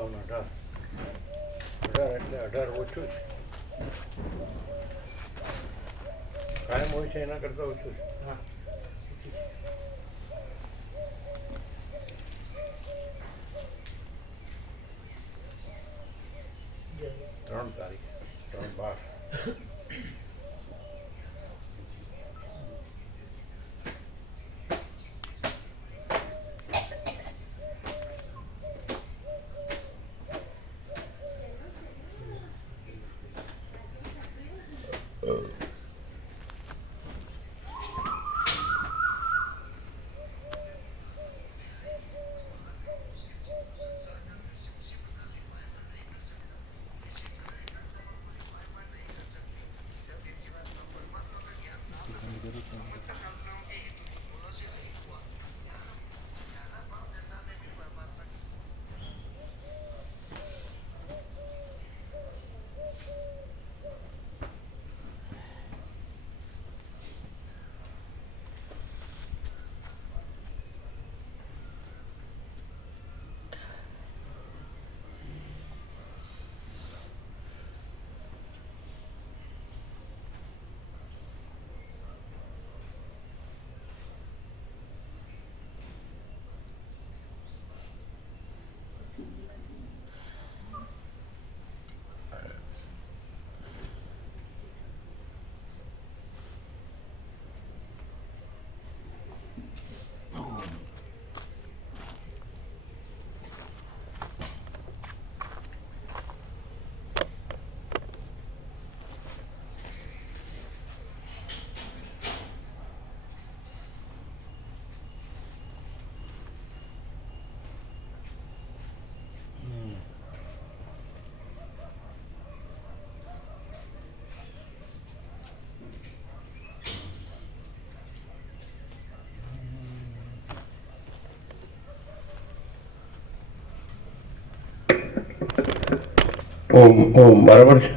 18 એટલે 18 ઓછું છે, કાયમ હોય છે એના કરતાં ઓછું છે. હા 3 તારીખ 3/12. ઓમ બરાબર છે.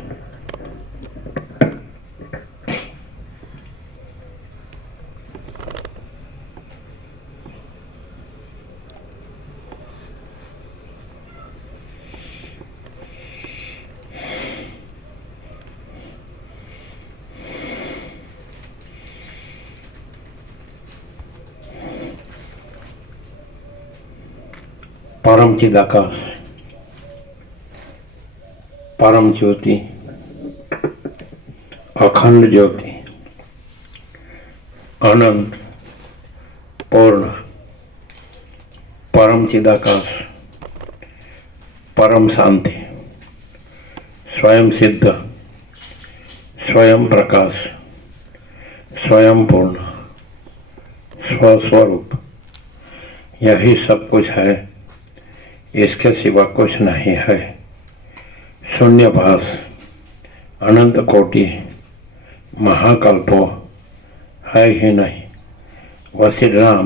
પરમ ચિદાકાશ, પરમ જ્યોતિ, અખંડ જ્યોતિ, અનંત, પૂર્ણ, પરમ ચિદાકાશ, પરમ શાંતિ, स्वयं सिद्ध, स्वयं प्रकाश, स्वयं पूर्ण, स्वस्वरूप, यही सब कुछ है, इसके सिवा कुछ नहीं है. शून्यभास, अनंत कोटि, महाकल्पो है ही नहीं. वशिष्ठ राम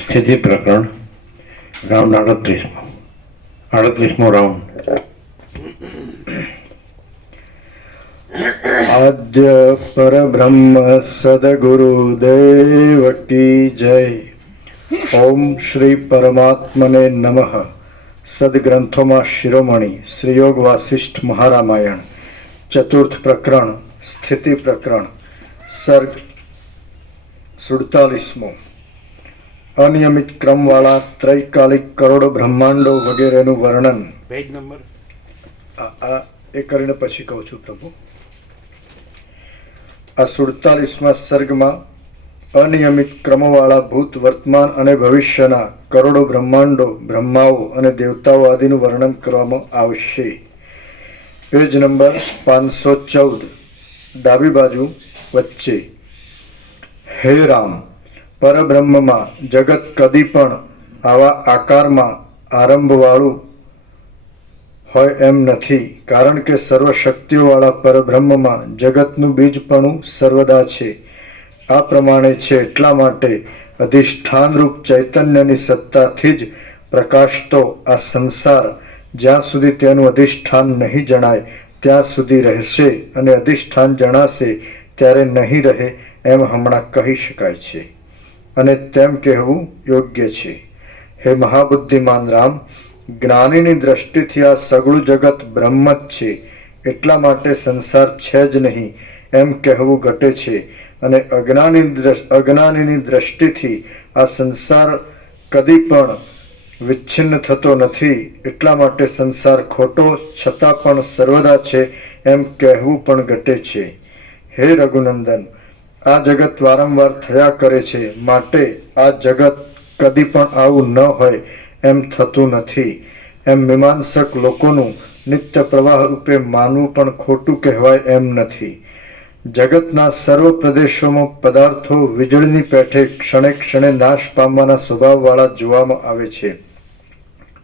स्थिति प्रकरण राउंड 38मो राउंड. आद्य परब्रह्म सद्गुरुदेव की जय. ओम श्री परमात्मने नमः. सद्ग्रंथों शिरोमणि श्रीयोग वासिष्ठ महारामायण चतुर्थ प्रकरण स्थिति प्रकरण सर्ग 47मो. अनियमित क्रमवाળા ત્રૈકાલિક કરોડો બ્રહ્માંડો વગેરેનું વર્ણન. પેજ નંબર એ કરીને પછી કહું છું પ્રભુ. આ 47મા સર્ગમાં અનિયમિત ક્રમવાળા ભૂત, વર્તમાન અને ભવિષ્યના કરોડો બ્રહ્માંડો, બ્રહ્માઓ અને દેવતાઓ આદિનું વર્ણન કરવામાં આવશે. પેજ નંબર 514 ડાબી બાજુ વચ્ચે. હે રામ, પરબ્રહ્મમાં જગત કદી પણ આવા આકારમાં આરંભવાળું હોય એમ નથી, કારણ કે સર્વશક્તિઓવાળા પરબ્રહ્મમાં જગતનું બીજપણું સર્વદા છે. આ પ્રમાણે છે એટલા માટે અધિષ્ઠાનરૂપ ચૈતન્યની સત્તાથી જ પ્રકાશતો આ સંસાર જ્યાં સુધી તેનું અધિષ્ઠાન નહીં જણાય ત્યાં સુધી રહેશે, અને અધિષ્ઠાન જણાશે ત્યારે નહીં રહે એમ હમણાં કહી શકાય છે, અને તેમ કહેવું યોગ્ય છે. હે મહાબુદ્ધિમાન રામ, જ્ઞાનીની દ્રષ્ટિથી આ સગળું જગત બ્રહ્મ જ છે, એટલા માટે સંસાર છે જ નહીં એમ કહેવું ઘટે છે. અને અજ્ઞાનીની દ્રષ્ટિથી આ સંસાર કદી પણ વિચ્છિન્ન થતો નથી, એટલા માટે સંસાર ખોટો છતાં પણ સર્વદા છે એમ કહેવું પણ ઘટે છે. હે રઘુનંદન, આ જગત વારંવાર થયા કરે છે, માટે આ જગત કદી પણ આવું ન હોય એમ થતું નથી એમ મીમાંસક લોકોનું નિત્ય પ્રવાહ રૂપે માનવું પણ ખોટું કહેવાય એમ નથી. જગતના સર્વ પ્રદેશોમાં પદાર્થો વીજળીની પેઠે ક્ષણે ક્ષણે નાશ પામવાના સ્વભાવવાળા જોવામાં આવે છે.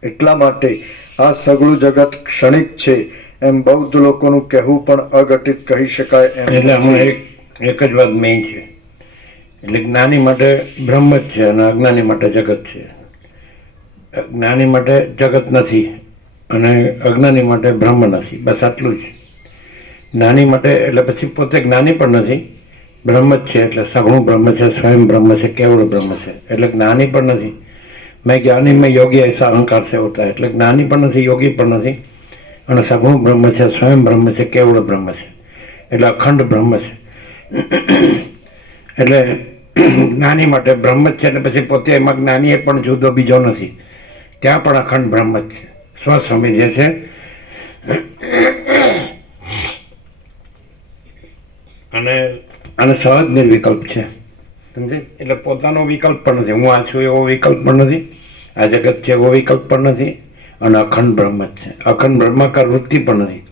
એટલા માટે આ સગળું જગત ક્ષણિક છે એમ બૌદ્ધ લોકોનું કહેવું પણ અઘટિત કહી શકાય એમ એટલે નથી. હમણાં એક જ વાત મેઇન છે. એટલે જ્ઞાની માટે બ્રહ્મ જ છે અને અજ્ઞાની માટે જગત છે. જ્ઞાની માટે જગત નથી અને અજ્ઞાની માટે બ્રહ્મ નથી, બસ આટલું જ. જ્ઞાની માટે એટલે પછી પોતે જ્ઞાની પણ નથી, બ્રહ્મ જ છે એટલે સગુણ બ્રહ્મ છે, સ્વયં બ્રહ્મ છે, કેવળ બ્રહ્મ છે એટલે જ્ઞાની પણ નથી. મેં જ્ઞાની મેં યોગી એસા અહંકાર से होता है એટલે જ્ઞાની પણ નથી, યોગી પણ નથી અને સગુણ બ્રહ્મ છે, સ્વયં બ્રહ્મ છે, કેવળ બ્રહ્મ છે એટલે અખંડ બ્રહ્મ છે. એટલે જ્ઞાની માટે બ્રહ્મ જ છે એટલે પછી પોતે એમાં જ્ઞાની એ પણ જુદો બીજો નથી, ત્યાં પણ અખંડ બ્રહ્મ જ છે, સ્વસ્વામી જે છે. અને સહજ નિર્વિકલ્પ છે, સમજે? એટલે પોતાનો વિકલ્પ પણ નથી, હું આ છું એવો વિકલ્પ પણ નથી, આ જગત છે એવો વિકલ્પ પણ નથી અને અખંડ બ્રહ્મ જ છે. અખંડ બ્રહ્માકાર વૃત્તિ પણ નથી.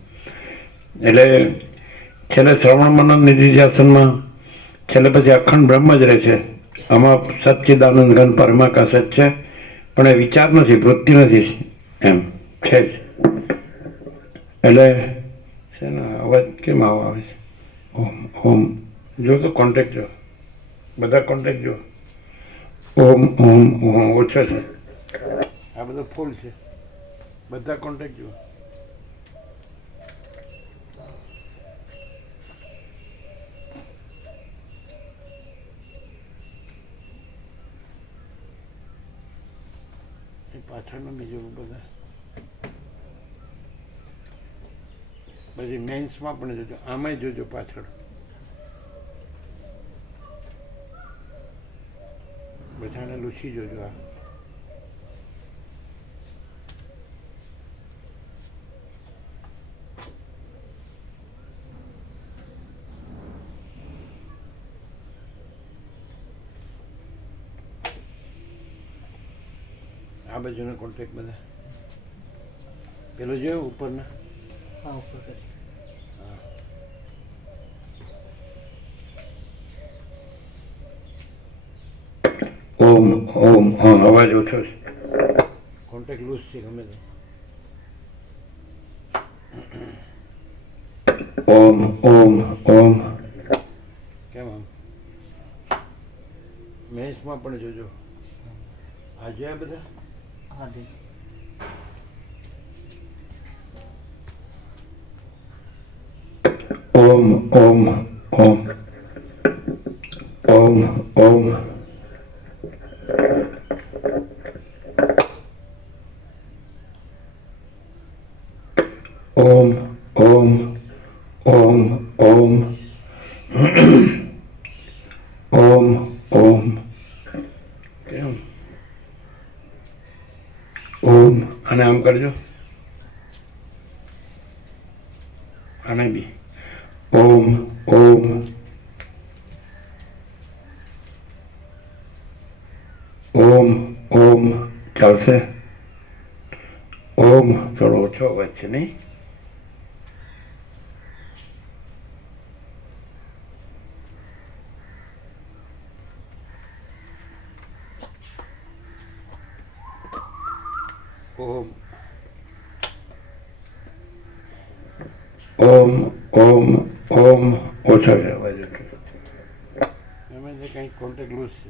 એટલે છેલ્લે શ્રવણ મનન નિધિધ્યાસનમાં છેલ્લે પછી અખંડ બ્રહ્મ જ રહે છે. આમાં સચ્ચિદાનંદ ઘન પરમાકાશ જ છે, પણ એ વિચાર નથી, વૃત્તિ નથી એમ છે જ. એટલે છે ને અવાજ કેમ આવો આવે છે? ઓમ ઓમ જો તો કોન્ટેક્ટ જો, બધા કોન્ટેક્ટ જો. ઓમ ઓમ ઓમ ઓછો છે, આ બધો ફૂલ છે, બધા કોન્ટેક્ટ જો. એ પાછળનું બીજું બધા પછી મેન્સમાં પણ જોજો, આમાંય જોજો પાછળ બધાને લૂછી જોજો. આ બાજુના કોન્ટેક્ટ બધા પેલો જોયો ઉપરના? હા, ઉપર કરી. ઓમ ઓમ હા, અવાજ ઓછો છે, કોન્ટેક્ટ લૂઝ છે ગમે તે. ઓમ ઓમ ઓમ કેમ આમ મેન્સમાં પણ જોજો. આ જોયા બધા? હા જી. ઓમ ઓમ ઓમ ઓમ ઓમ ઓમ ઓમ ઓમ ઓમ ઓમ ઓમ કેમ ઓમ. અને આમ કરજો, આને બી ઓમ ઓમ ઓમ ઓમ ચાલશે. ઓમ થોડો ઓછો અવાજ છે નહીં? ઓમ ઓમ ઓમ ઓમ ઓછો છે અવાજ. એમાં જે કંઈક કોન્ટેક્ટ લૂઝ છે.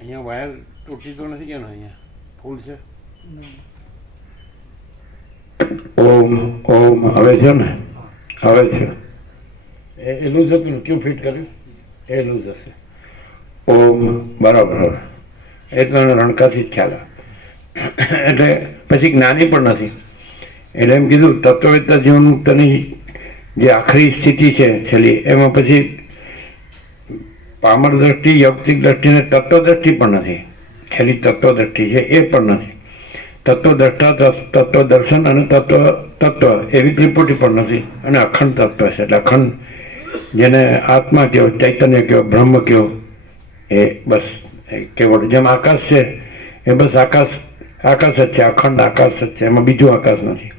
અહીંયા વાયર તૂટી તો નથી કેનો? અહીંયા ફૂલ છે. ઓમ ઓમ આવે છે ને? આવે છે. એ લૂઝ હતું ને, ક્યું ફિટ કર્યું? એલું જ હશે. ઓમ બરાબર, એ તો એને રણકાથી જ ખ્યાલ આવે. એટલે પછી જ્ઞાની પણ નથી. એટલે એમ કીધું તત્વવેત્તા જીવન મુક્તની જે આખરી સ્થિતિ છે છેલ્લી, એમાં પછી પામર દ્રષ્ટિ, યૌક્તિક દ્રષ્ટિ ને તત્વદ્રષ્ટિ પણ નથી. છેલ્લી તત્વદ્રષ્ટિ છે એ પણ નથી. તત્વદ્રષ્ટા, તત્વદર્શન અને તત્વ એવી ત્રિપુટી પણ નથી. અને અખંડ તત્વ છે. એટલે અખંડ, જેને આત્મા કહો, ચૈતન્ય કહો, બ્રહ્મ કહો, એ બસ કેવળ જેમ આકાશ છે એ બસ આકાશ જ છે, અખંડ આકાશ જ છે, એમાં બીજું આકાશ નથી.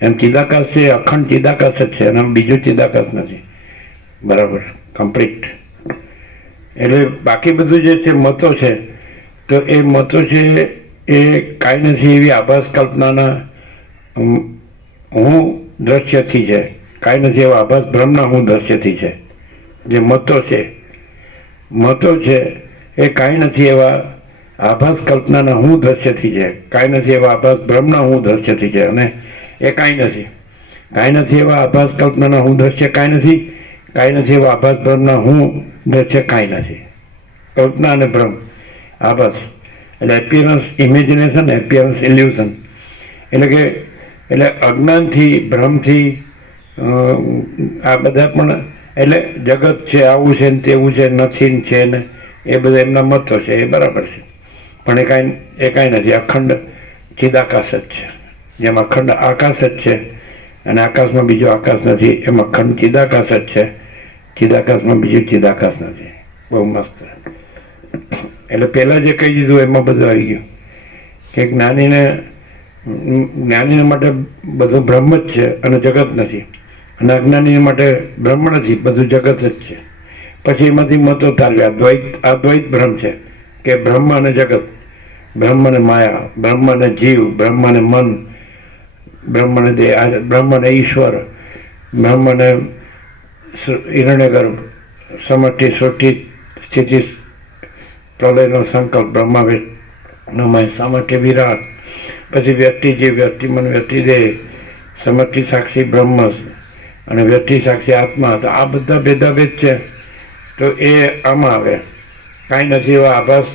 એમ ચિદાકાશ છે, અખંડ ચિદાકાશ જ છે, અને એમાં બીજું ચિદાકાશ નથી. બરાબર, કમ્પ્લીટ. એટલે બાકી બધું જે છે મતો છે, તો એ મતો છે એ કાંઈ નથી એવી આભાસ કલ્પનાના હું દ્રશ્યથી છે. કાંઈ નથી એવા આભાસ બ્રહ્મના હું દ્રશ્યથી છે. જે મતો છે એ કાંઈ નથી એવા આભાસ કલ્પનાના હું દ્રશ્યથી છે. કાંઈ નથી એવા આભાસ બ્રહ્મના હું દ્રશ્યથી છે. અને એ કાંઈ નથી એવા આભાસ કલ્પનાના હું દ્રશ્ય કાંઈ નથી એવા આભાસ બ્રહ્મના હું દ્રશ્ય કાંઈ નથી. કલ્પના અને બ્રહ્મ, આભાસ એટલે એપિયરન્સ ઇમેજિનેશન, એપિયરન્સ ઇલ્યુઝન. એટલે અજ્ઞાનથી, ભ્રમથી આ બધા પણ, એટલે જગત છે, આવું છે ને તેવું છે, નથી ને છે ને, એ બધા એમના મતો છે, એ બરાબર છે. પણ એ કાંઈ નથી. અખંડ ચિદાકાશ જ છે. જેમ અખંડ આકાશ જ છે અને આકાશમાં બીજો આકાશ નથી, એમ અખંડ ચિદાકાશ જ છે. ચિદાકાશમાં બીજું ચિદાકાશ નથી. બહુ મસ્ત. એટલે પહેલાં જે કહી દીધું એમાં બધું આવી ગયું કે જ્ઞાનીને માટે બધું બ્રહ્મ જ છે અને જગત નથી, અને અજ્ઞાની માટે બ્રહ્મ નથી, બધું જગત જ છે. પછી એમાંથી મતો તારવ્યા. આ દ્વૈત ભ્રમ છે કે બ્રહ્મ અને જગત, બ્રહ્મ અને માયા, બ્રહ્મ અને જીવ, બ્રહ્મ અને મન, બ્રહ્મ અને દેહ, બ્રહ્મ અને ઈશ્વર, બ્રહ્મ અને હિરણ્યગર્ભ, સમષ્ટિ, સૃષ્ટિ, સ્થિતિ, પ્રલયનો સંકલ્પ, બ્રહ્માવેશનો સમષ્ટિ વિરાટ, પછી વ્યક્તિ જીવ, વ્યક્તિ મન, વ્યક્તિ દેહ, સમષ્ટિ સાક્ષી બ્રહ્મ અને વ્યક્તિ સાક્ષી આત્મા. તો આ બધા ભેદાભેદ છે. તો એ આમાં આવે. કાંઈ નથી એવા આભાસ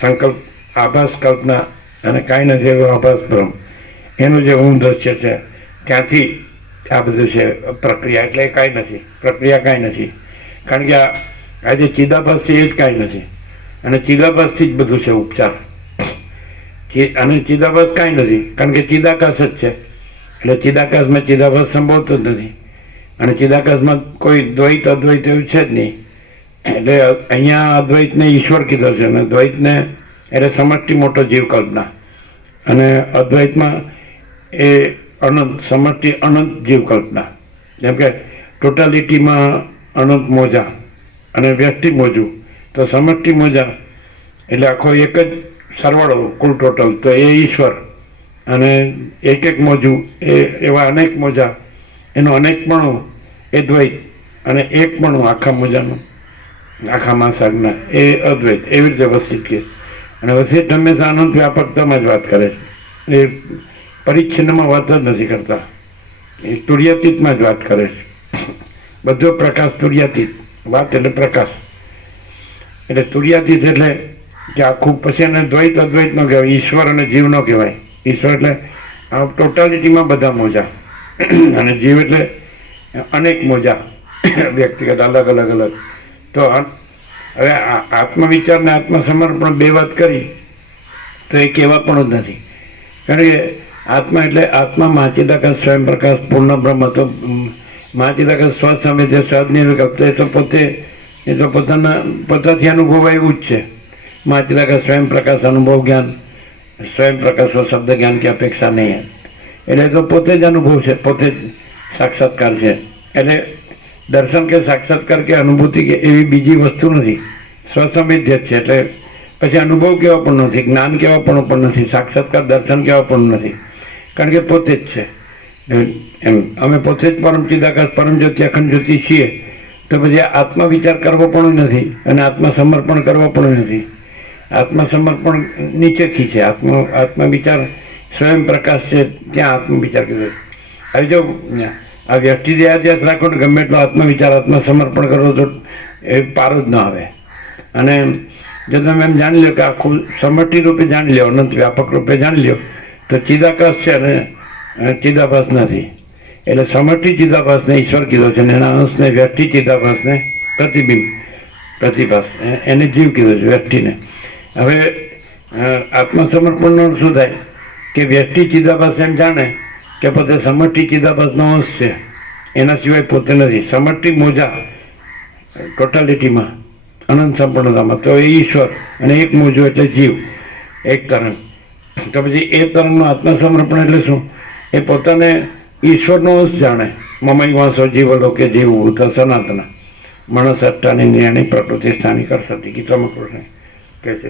સંકલ્પ, આભાસ કલ્પના, અને કાંઈ નથી એવો આભાસ બ્રહ્મ. એનું જે હું દ્રશ્ય છે ત્યાંથી આ બધું છે પ્રક્રિયા. એટલે કાંઈ નથી, પ્રક્રિયા કાંઈ નથી. કારણ કે આ જે ચિદાભાસ છે એ જ કાંઈ નથી, અને ચિદાભાસથી જ બધું છે ઉપચાર. અને ચિદાભાસ કાંઈ નથી, કારણ કે ચિદાકાશ જ છે. એટલે ચિદાકાશમાં ચિદાભાસ સંભવતો જ નથી, અને ચિદાકાશમાં કોઈ દ્વૈત અદ્વૈત એવું છે જ નહીં. એટલે અહીંયા અદ્વૈતને ઈશ્વર કીધો છે, અને દ્વૈતને એટલે સમષ્ટિ મોટો જીવ કલ્પના, અને અદ્વૈતમાં એ અનંત, સમષ્ટિ અનંત જીવ કલ્પના. જેમ કે ટોટાલિટીમાં અનંત મોજા અને વ્યક્તિ મોજું, તો સમષ્ટિ મોજા એટલે આખો એક જ સરવાળો કુલ ટોટલ, તો એ ઈશ્વર. અને એક મોજું એવા અનેક મોજા, એનું અનેકપણું એ દ્વૈત, અને એકપણું આખા મોજાનું, આખા મહાસાગરના, એ અદ્વૈત. એવી રીતે વસિત કે, અને વસિત હંમેશા અનંત વ્યાપકતામાં જ વાત કરે છે. એ પરિચ્છિન્નમાં વાત જ નથી કરતા, એ તુર્યાતીતમાં જ વાત કરે છે. બધો પ્રકાશ તુર્યાતીત, વાત એટલે પ્રકાશ. એટલે તુર્યાતીત એટલે કે આખું, પછી એને દ્વૈત અદ્વૈત ન કહેવાય, ઈશ્વર અને જીવ ન કહેવાય. ઈશ્વર એટલે આ ટોટાલિટીમાં બધા મોજા, અને જીવ એટલે અનેક મોજા, વ્યક્તિગત અલગ અલગ. તો હવે આત્મવિચાર ને આત્મસમર્પણ બે વાત કરી તો એ કહેવા પણ જ નથી. કારણ કે આત્મા એટલે આત્મા મહાચિદાકાશ સ્વયં પ્રકાશ પૂર્ણ બ્રહ્મ હતો. મહાચિદાકાશ સ્વ સામે જે સહજ નિર્વિકલ્પ, એ તો પોતાથી અનુભવાય એવું જ છે. મહાચિદાકાશ સ્વયં પ્રકાશ અનુભવ જ્ઞાન, સ્વયં પ્રકાશ શબ્દ જ્ઞાન की અપેક્ષા નહીં. એટલે તો પોતે જ અનુભવ છે, પોતે જ સાક્ષાત્કાર છે. એટલે દર્શન કે સાક્ષાત્કાર કે અનુભૂતિ કે એવી બીજી વસ્તુ નથી, સ્વસંવેદ્ય જ છે. એટલે પછી અનુભવ કેવા પણ નથી, જ્ઞાન કેવા પણ નથી, સાક્ષાત્કાર દર્શન કેવા પણ નથી, કારણ કે પોતે જ છે. એમ અમે પોતે જ પરમ ચિદાકાશ, પરમ જ્યોતિ, અખંડ જ્યોતિ છીએ. તો પછી આત્મવિચાર કરવો પણ નથી, અને આત્મસમર્પણ કરવો પણ નથી. આત્મસમર્પણ નીચેથી છે, આત્મવિચાર સ્વયં પ્રકાશ છે, ત્યાં આત્મવિચાર કર્યો. હવે જો આ વ્યક્તિ દેહાધ્યાસ રાખો ને, ગમે એટલો આત્મવિચાર, આત્મસમર્પણ કરો તો એ પારો જ ન આવે. અને જો તમે એમ જાણી લો કે આખું સમષ્ટિ રૂપે જાણી લો, અનંત વ્યાપક રૂપે જાણી લો, તો ચિદાકાશ છે અને ચિદાભાસ નથી. એટલે સમષ્ટિ ચિદાભાસને ઈશ્વર કીધો છે, અને એના અંશને વ્યષ્ટિ ચિદાભાસને પ્રતિભાસ એને જીવ કીધો છે, વ્યષ્ટિને. હવે આત્મસમર્પણનો શું થાય કે વ્યષ્ટિ ચિદાભાસ એમ જાણે કે પોતે સમષ્ટિ ચિદાભાસનો અંશ છે, એના સિવાય પોતે નથી. સમષ્ટિ મોજા ટોટાલિટીમાં, અનંત સંપૂર્ણતામાં તો એ ઈશ્વર, અને એક મોજો એટલે જીવ, એક તરંગ. તો પછી એ તરંગનું આત્મસમર્પણ એટલે શું? એ પોતાને ઈશ્વરનો અંશ જાણે. મમૈવાસો જીવલોકે જીવભૂત સનાતન મનસટ્ટાની નિર્ણય પ્રકૃતિ સ્થાની કરશતી, ગીતામાં કૃષ્ણ કહે છે.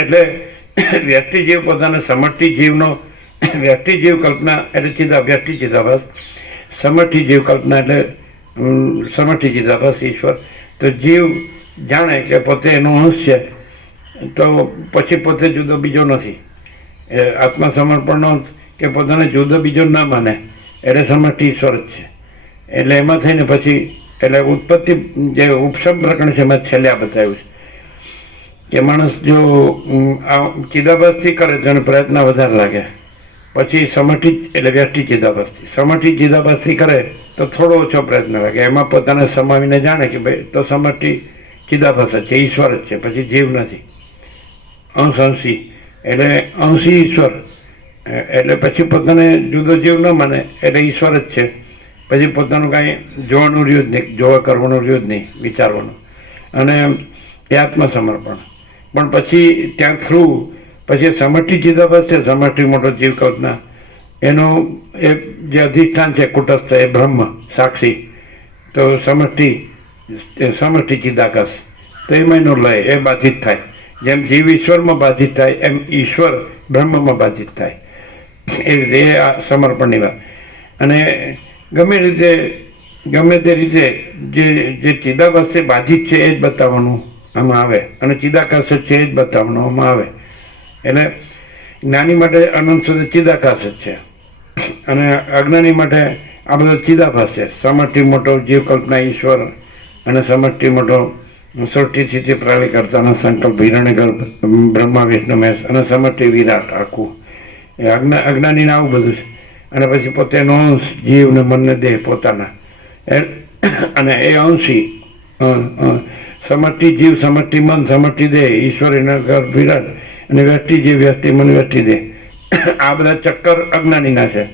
એટલે વ્યક્તિ જીવ પોતાને સમષ્ટિ જીવનો, વ્યક્તિ જીવ કલ્પના એટલે વ્યક્તિ ચિદાભાસ, સમષ્ટિ જીવ કલ્પના એટલે સમષ્ટિ ચિદાભાસ ઈશ્વર. તો જીવ જાણે કે પોતે એનો અંશ છે, તો પછી પોતે જુદો બીજો નથી. આત્મસમર્પણનો કે પોતાને જુદો બીજો ના માને એટલે સમષ્ટિ ઈશ્વર જ છે. એટલે એમાં થઈને પછી એટલે ઉત્પત્તિ જે ઉપશમ પ્રકરણ છે એમાં છેલ્લે આ બતાવ્યું છે કે માણસ જો આ ચિદાભાસથી કરે તો એને પ્રયત્ન વધારે લાગે. પછી સમષ્ટિ એટલે વ્યષ્ટિ ચિદાભાસથી, સમષ્ટિ ચિદાભાસથી કરે તો થોડો ઓછો પ્રયત્ન લાગે. એમાં પોતાને સમાવીને જાણે કે ભાઈ તો સમષ્ટિ ચિદાભાસ જ છે, ઈશ્વર જ છે, પછી જીવ નથી. અંશી એટલે અંશી ઈશ્વર, એટલે પછી પોતાને જુદો જીવ ન માને એટલે ઈશ્વર જ છે. પછી પોતાનું કાંઈ જોવાનું રહ્યું જ નહીં, જોવા કરવાનું રહ્યું જ નહીં, વિચારવાનું. અને એ આત્મસમર્પણ. પણ પછી ત્યાં થ્રુ પછી સમષ્ટિ ચિદાભાસ છે, સમષ્ટિ મોટો જીવ કલ્પના, એનું એ જે અધિષ્ઠાન છે કુટસ્થ, એ બ્રહ્મ સાક્ષી. તો સમષ્ટિ ચિદાકાશ, તો એમાં એનો લય એ બાધિત થાય. જેમ જીવ ઈશ્વરમાં બાધિત થાય એમ ઈશ્વર બ્રહ્મમાં બાધિત થાય. એ રીતે એ આ સમર્પણની વાત. અને ગમે તે રીતે જે ચિદાભાસ છે બાધિત છે એ જ બતાવવાનું આમાં આવે, અને ચિદાકાશ છે એ જ બતાવવાનું આમાં આવે. એટલે જ્ઞાની માટે અનંત સુધી ચિદાકાશ જ છે, અને અજ્ઞાની માટે આ બધો ચિદાભાસ છે. સમષ્ટિ મોટો જીવ કલ્પના ઈશ્વર, અને સમષ્ટિ મોટો સૃષ્ટિ સ્થિતિ પ્રલય કરતાના સંકલ્પ હિરણ્ય ગર્ભ બ્રહ્મા વિષ્ણુ મહેશ, અને સમષ્ટિ વિરાટ આખું. એ અજ્ઞાનીને આવું બધું છે. અને પછી પોતેનો અંશ જીવ ને મનને દેહ પોતાના, અને એ અંશી સમષ્ટિ જીવ, સમષ્ટિ મન, સમષ્ટિ દેહ, ઈશ્વર એના ગર્ભ વિરાટ, અને વ્યક્તિ જીવ, વ્યક્તિ મન, વ્યક્તિ દેહ. આ બધા ચક્કર અજ્ઞાનીના છે.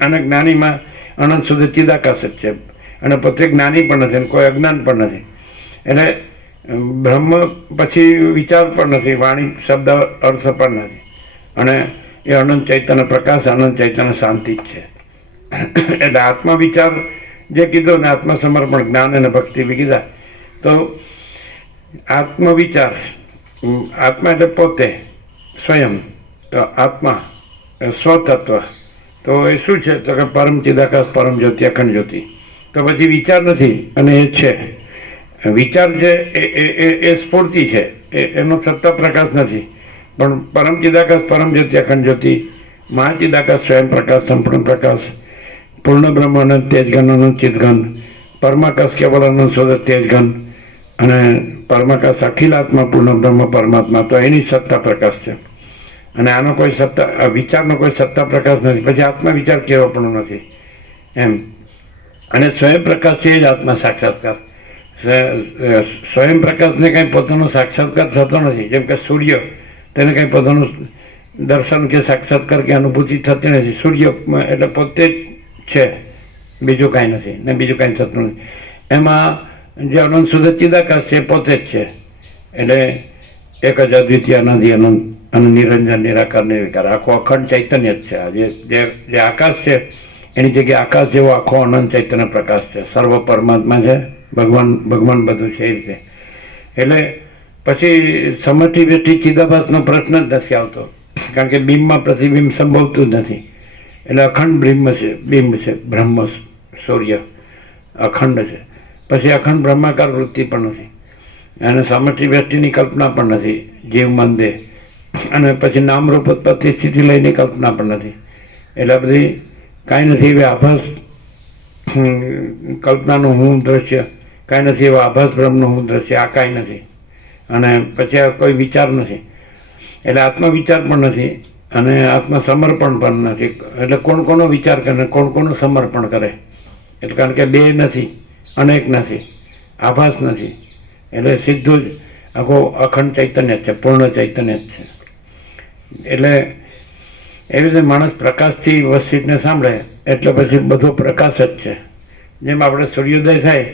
અને જ્ઞાનીમાં અનંત સુધી ચિદાકાશ જ છે, અને પોતે જ્ઞાની પણ નથી, કોઈ અજ્ઞાન પણ નથી. એટલે બ્રહ્મ પછી વિચાર પણ નથી, વાણી શબ્દ અર્થ પણ નથી. અને એ અનંત ચૈતન્ય પ્રકાશ, અનંત ચૈતન્ય શાંતિ જ છે. એટલે આત્મવિચાર જે કીધો ને, આત્મસમર્પણ, જ્ઞાન અને ભક્તિ બી કીધા. તો આત્મવિચાર, આત્મા એટલે પોતે સ્વયં, તો આત્મા સ્વતત્વ, તો એ શું છે? તો કે પરમ ચિદાકાશ, પરમ જ્યોતિ, અખંડ જ્યોતિ. તો પછી વિચાર નથી, અને એ છે વિચાર છે, એ સ્ફૂર્તિ છે, એનો સત્તા પ્રકાશ નથી. પણ પરમ ચિદાકાશ, પરમ જ્યોતિ, અખંડ જ્યોતિ, મહાચિદાકાશ, સ્વયં પ્રકાશ, સંપૂર્ણ પ્રકાશ, પૂર્ણ બ્રહ્મ, અનંત તેજઘન, અનંત ચિદઘન, પરમાકાશ કેવલ અનંત શોધ તેજઘન, અને પરમાકાશ અખિલાત્મા પૂર્ણ બ્રહ્મ પરમાત્મા. તો એની સત્તા પ્રકાશ છે. અને આનો કોઈ સત્તા, વિચારનો કોઈ સત્તા પ્રકાશ નથી. પછી આત્મા વિચાર કેવો પણ નથી એમ. અને સ્વયં પ્રકાશ છે એ જ આત્મા સાક્ષાત્કાર. સ્વયં પ્રકાશને કંઈ પોતાનો સાક્ષાત્કાર થતો નથી. જેમ કે સૂર્ય, તેને કંઈ પોતાનું દર્શન કે સાક્ષાત્કાર કે અનુભૂતિ થતી નથી. સૂર્ય એટલે પોતે જ છે, બીજું કાંઈ નથી, ને બીજું કાંઈ થતું નથી. એમાં જે અનંત શુદ્ધ ચિદાકાશ છે એ પોતે જ છે. એટલે એક જ અદ્વિતીય અનાદિ અનંત અને નિરંજન નિરાકાર નિર્વિકાર, આખો અખંડ ચૈતન્ય જ છે. આ જે આકાશ છે એની જગ્યાએ આકાશ જેવો આખો અનંત ચૈતન્ય પ્રકાશ છે. સર્વ પરમાત્મા છે, ભગવાન બધું છે એ રીતે. એટલે પછી સમષ્ટિ વ્યષ્ટિ ચિદાભાસનો પ્રશ્ન જ નથી આવતો, કારણ કે બિંબમાં પ્રતિબિંબ સંભવતું જ નથી. એટલે અખંડ બિંબ છે, બ્રહ્મ સૂર્ય અખંડ છે. પછી અખંડ બ્રહ્માકાર વૃત્તિ પણ નથી, અને સમષ્ટિ વ્યષ્ટિની કલ્પના પણ નથી, જીવ મન દેહ. અને પછી નામરૂપ ઉત્પત્તિ સ્થિતિ લઈને કલ્પના પણ નથી. એટલે બધી કાંઈ નથી એવી આભાસ કલ્પનાનું હું દ્રશ્ય કાંઈ નથી એવો આભાસ બ્રહ્મનું હું દ્રશ્ય, આ કાંઈ નથી. અને પછી આ કોઈ વિચાર નથી, એટલે આત્મવિચાર પણ નથી અને આત્મસમર્પણ પણ નથી. એટલે કોણ કોનો વિચાર કરે, કોણ કોનું સમર્પણ કરે? એટલે કારણ કે બે નથી, અનેક નથી, આભાસ નથી, એટલે સીધું જ આખો અખંડ ચૈતન્ય જ છે, પૂર્ણ ચૈતન્ય જ છે. એટલે એવી રીતે માણસ પ્રકાશથી વસ્તીને સાંભળે એટલે પછી બધો પ્રકાશ જ છે. જેમ આપણે સૂર્યોદય થાય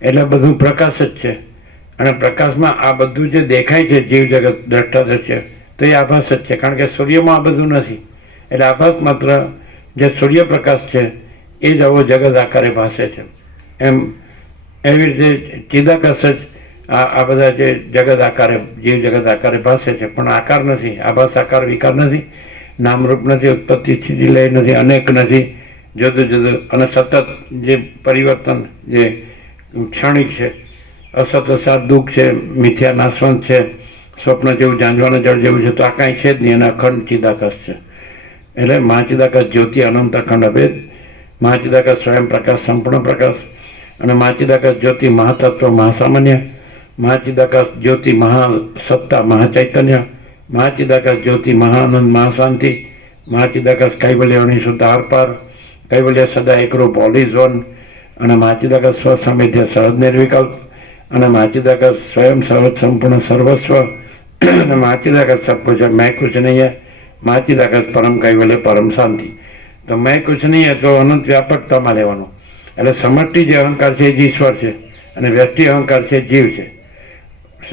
એટલે બધું પ્રકાશ જ છે, અને પ્રકાશમાં આ બધું જે દેખાય છે જીવ જગત દ્રષ્ટા દ્રશ્ય, તો એ આભાસ જ છે, કારણ કે સૂર્યમાં આ બધું નથી. એટલે આભાસ માત્ર જે સૂર્યપ્રકાશ છે એ જ આવો જગત આકારે ભાસે છે. એમ એવી રીતે ચિદાકાશ જ આ બધા જે જગત આકારે, જીવ જગત આકારે ભાસે છે, પણ આકાર નથી. આભાસ આકાર વિકાર નથી, નામરૂપ નથી, ઉત્પત્તિ સ્થિતિ લય નથી, અનેક નથી, જુદું જુદું અને સતત જે પરિવર્તન, જે ક્ષણિક છે, અસત અસાત દુઃખ છે, મિથ્યા નાશવંત છે, સ્વપ્ન જેવું જાંજવાના જળ જેવું છે, તો આ કાંઈ છે જ નહીં. અને અખંડ ચિદાકાશ છે. એટલે મહાચિદાકાશ જ્યોતિ અનંત અખંડ અભેદ, મહાચિદાકાશ સ્વયં પ્રકાશ સંપૂર્ણ પ્રકાશ, અને મહાચિદાકાશ જ્યોતિ મહાતત્વ મહાસામાન્ય, મહાચિદાકાશ જ્યોતિ મહાસત્તા મહાચૈતન્ય, મહાચિદાકાશ જ્યોતિ મહાનંદ મહાશાંતિ, મહાચિદાકાશ કૈવલ્ય અનિશુદ્ધ આરપાર, કૈવલ્ય સદા એકરૂપ ઓલ ઇઝ વન, અને મહાચિદાકાશ સ્વસામેધ્ય સહજ નિર્વિકલ્પ, અને મહાચિદાકાશ સ્વયં સહજ સંપૂર્ણ સર્વસ્વ, અને મહાચિદાકાશ સબ કુછ है मैं कुछ नहीं है, મહાચિદાકાશ પરમ કૈવલ્ય પરમ શાંતિ. તો મેં કુછ નહીં है તો અનંત વ્યાપકતામાં લેવાનું. એટલે સમષ્ટિ જે અહંકાર છે એ જ ઈશ્વર છે, અને વ્યક્તિ અહંકાર છે જીવ છે.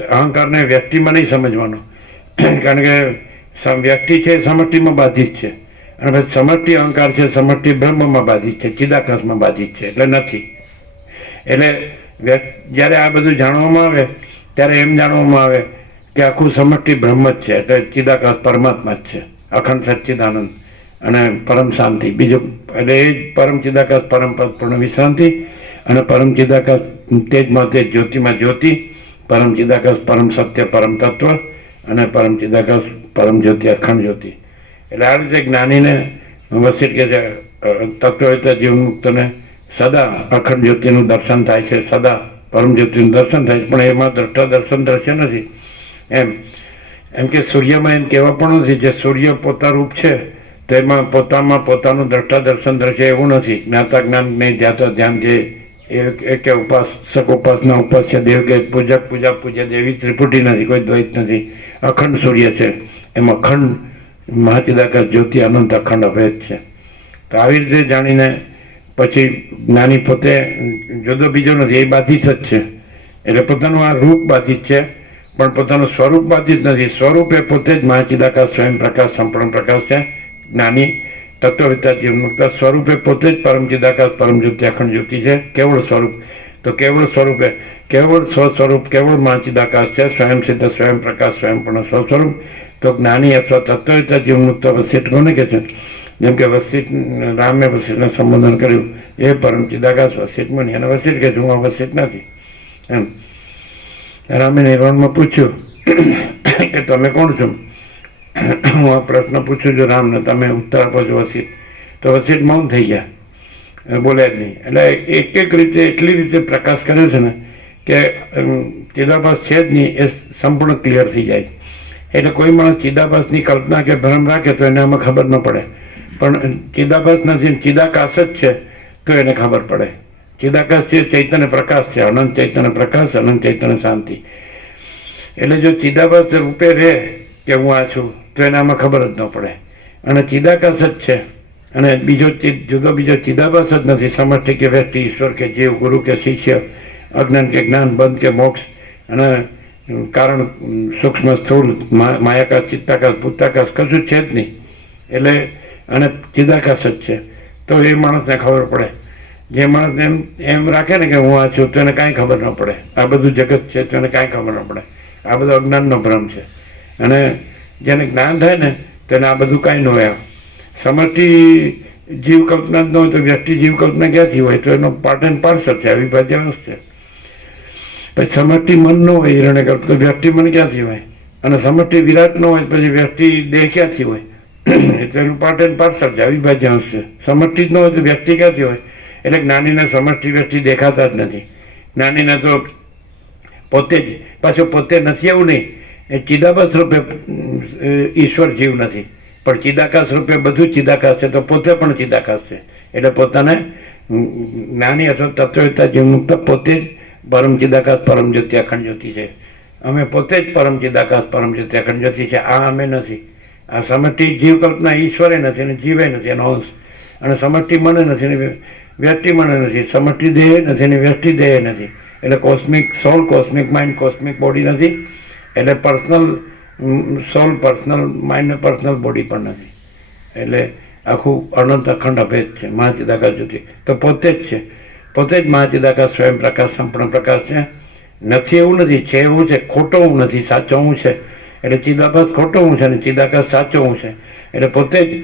અહંકારને વ્યક્તિમાં નહીં સમજવાનો, કારણ કે વ્યક્તિ છે સમષ્ટિમાં બાધિત છે, અને પછી સમષ્ટિ અહંકાર છે સમષ્ટિ બ્રહ્મમાં બાધિત છે, ચિદાકાશમાં બાધિત છે, એટલે નથી. એટલે જ્યારે આ બધું જાણવામાં આવે ત્યારે એમ જાણવામાં આવે કે આખું સમષ્ટિ બ્રહ્મ જ છે, એટલે ચિદાકાશ પરમાત્મા જ છે, અખંડ સચ્ચિદાનંદ અને પરમ શાંતિ. બીજું એટલે એ જ પરમ ચિદાકાશ પરમ પૂર્ણ વિશ્રાંતિ, અને પરમ ચિદાકાશ તેજમાં તેજ, જ્યોતિમાં જ્યોતિ, પરમ ચિદાકાશ પરમ સત્ય પરમ તત્વ, અને પરમ ચિદાકાશ પરમ જ્યોતિ અખંડ જ્યોતિ. એટલે આ રીતે જ્ઞાનીને વસિત કે છે તત્વવેતા જીવનમુક્તને સદા અખંડ જ્યોતિનું દર્શન થાય છે, સદા પરમ જ્યોતિનું દર્શન થાય છે, પણ એમાં દ્રષ્ટા દર્શન દ્રશ્ય નથી. એમ કે સૂર્યમાં એમ કહેવા પણ નથી, જે સૂર્ય પોતા રૂપ છે તો એમાં પોતાનું દ્રષ્ટા દર્શન દ્રશ્ય એવું નથી. જ્ઞાતા જ્ઞાન નહીં, ધ્યાતા ધ્યાન, જે એ કે ઉપાસક ઉપાસના ઉપાસ્ય દેવ કે પૂજક પૂજા પૂજ્ય દેવી ત્રિપુટી નથી, કોઈ દ્વૈત નથી. અખંડ સૂર્ય છે, એમાં અખંડ મહાચિદાકાશ જ્યોતિ અનંત અખંડ અભેદ છે. તો આવી રીતે જાણીને પછી જ્ઞાની પોતે જુદો બીજો નથી, એ બાધિત જ છે. એટલે પોતાનું આ રૂપ બાધિત છે, પણ પોતાનું સ્વરૂપ બાધિત નથી. સ્વરૂપે પોતે જ મહાચિદાકાશ સ્વયં પ્રકાશ સંપૂર્ણ પ્રકાશ છે. જ્ઞાની તત્વવેતા જીવનમુક્ત સ્વરૂપે પોતે જ પરમ ચિદાકાશ પરમ જ્યોતિ અખંડ જ્યોતિ છે. કેવળ સ્વરૂપ, તો કેવળ સ્વરૂપે કેવળ સ્વસ્વરૂપ કેવળ મહાચિદાકાશ છે, સ્વયં સિદ્ધ સ્વયં પ્રકાશ સ્વયં પૂર્ણ સ્વસ્વરૂપ. તો જ્ઞાની અથવા તત્વવેતા જીવનમુક્ત વસિષ્ઠ કોને કહે છે? જેમ કે વસિષ્ઠ રામે વસિષ્ઠને સંબોધન કર્યું, એ પરમ ચિદાકાશ વસિષ્ઠ મુનિ, અને વસિષ્ઠ કહે છે હું આ વસિષ્ઠ નથી. એમ રામે નિર્વાણમાં પૂછ્યું કે તમે કોણ છો? હું આ પ્રશ્ન પૂછું છું રામને, તમે ઉત્તર આપો છો વસિષ્ઠ. તો વસિષ્ઠ મૌન થઈ ગયા, બોલ્યા જ નહીં. એટલે એક એક રીતે એટલી રીતે પ્રકાશ કર્યો છે ને કે ચિદાભાસ છે જ નહીં એ સંપૂર્ણ ક્લિયર થઈ જાય. એટલે કોઈ માણસ ચિદાભાસની કલ્પના કે ભ્રમ રાખે તો એને આમાં ખબર ન પડે, પણ ચિદાભાસ નથી, ચિદાકાશ જ છે તો એને ખબર પડે. ચિદાકાશ છે ચૈતન્ય પ્રકાશ છે, અનંત ચૈતન્ય પ્રકાશ, અનંત ચૈતન્ય શાંતિ. એટલે જો ચિદાભાસ રૂપે રહે કે હું આ છું તો એને આમાં ખબર જ ન પડે. અને ચિદાકાશ જ છે, અને જુદો બીજો ચિદાભાસ જ નથી. સમષ્ટિ કે વ્યક્તિ, ઈશ્વર કે જીવ, ગુરુ કે શિષ્ય, અજ્ઞાન કે જ્ઞાન, બંધ કે મોક્ષ, અને કારણ સૂક્ષ્મ સ્થૂળ, માયાકાશ ચિત્તાકાશ ભૂતાકાશ કશું છે જ નહીં. એટલે અને ચિદાકાશ જ છે, તો એ માણસને ખબર પડે. જે માણસ એમ રાખે ને કે હું આ છું તો એને કાંઈ ખબર ન પડે. આ બધું જગત છે તો એને કાંઈ ખબર ન પડે. આ બધો અજ્ઞાનનો ભ્રમ છે. અને જેને જ્ઞાન થાય ને તેને આ બધું કાંઈ ન હોય. સમષ્ટિ જીવ કલ્પના જ ન હોય તો વ્યક્તિ જીવ કલ્પના ક્યાંથી હોય? તો એનો પાર્ટ એન્ડ પાર્સલ છે, અવિભાજ્ય અંશ છે. પછી સમષ્ટિ મન ન હોય હિરણ્યગર્ભ, તો વ્યક્તિ મન ક્યાંથી હોય? અને સમષ્ટિ વિરાટ ન હોય પછી વ્યક્તિ દેહ ક્યાંથી હોય? એટલે એનું પાર્ટ એન્ડ પાર્સલ છે, અવિભાજ્ય અંશ છે. સમષ્ટિ જ ન હોય તો વ્યક્તિ ક્યાંથી હોય? એટલે જ્ઞાનીને સમષ્ટિ વ્યક્તિ દેખાતા જ નથી. જ્ઞાનીને તો પોતે જ પાછું પોતે નથી એવું નહીં, એ ચિદાભાસ રૂપે ઈશ્વર જીવ નથી, પણ ચિદાકાશ રૂપે બધું ચિદાકાશ છે, તો પોતે પણ ચિદાકાશ છે. એટલે પોતાને જ્ઞાની અથવા તત્વવેત્તા જીવમુક્ત પોતે જ પરમ ચિદાકાશ પરમ જ્યોતિ અખંડ જ્યોતિ છે. અમે પોતે જ પરમ ચિદાકાશ પરમ જ્યોતિ અખંડ જ્યોતિ છે. આ અમે નથી. આ સમષ્ટિ જીવ કલ્પના ઈશ્વરે નથી અને જીવે નથી એનો અંશ, અને સમષ્ટિ મને નથી ને વ્યક્તિ મને નથી, સમષ્ટિ દેહ નથી ને વ્યક્તિ દેહ નથી. એટલે કોસ્મિક સોલ, કોસ્મિક માઇન્ડ, કોસ્મિક બોડી નથી. એટલે પર્સનલ સોલ, પર્સનલ માઇન્ડ ને પર્સનલ બોડી પણ નથી. એટલે આખું અનંત અખંડ અભેદ છે મહાચિદાકાશ જ્યોતિ. તો પોતે જ છે, પોતે જ મહાચિદાકાશ સ્વયં પ્રકાશ સંપૂર્ણ પ્રકાશ છે. નથી એવું નથી, છે એવું છે. ખોટો હું નથી, સાચો હું છે. એટલે ચિદાભાસ ખોટો હું છે અને ચિદાકાશ સાચો હું છે. એટલે પોતે જ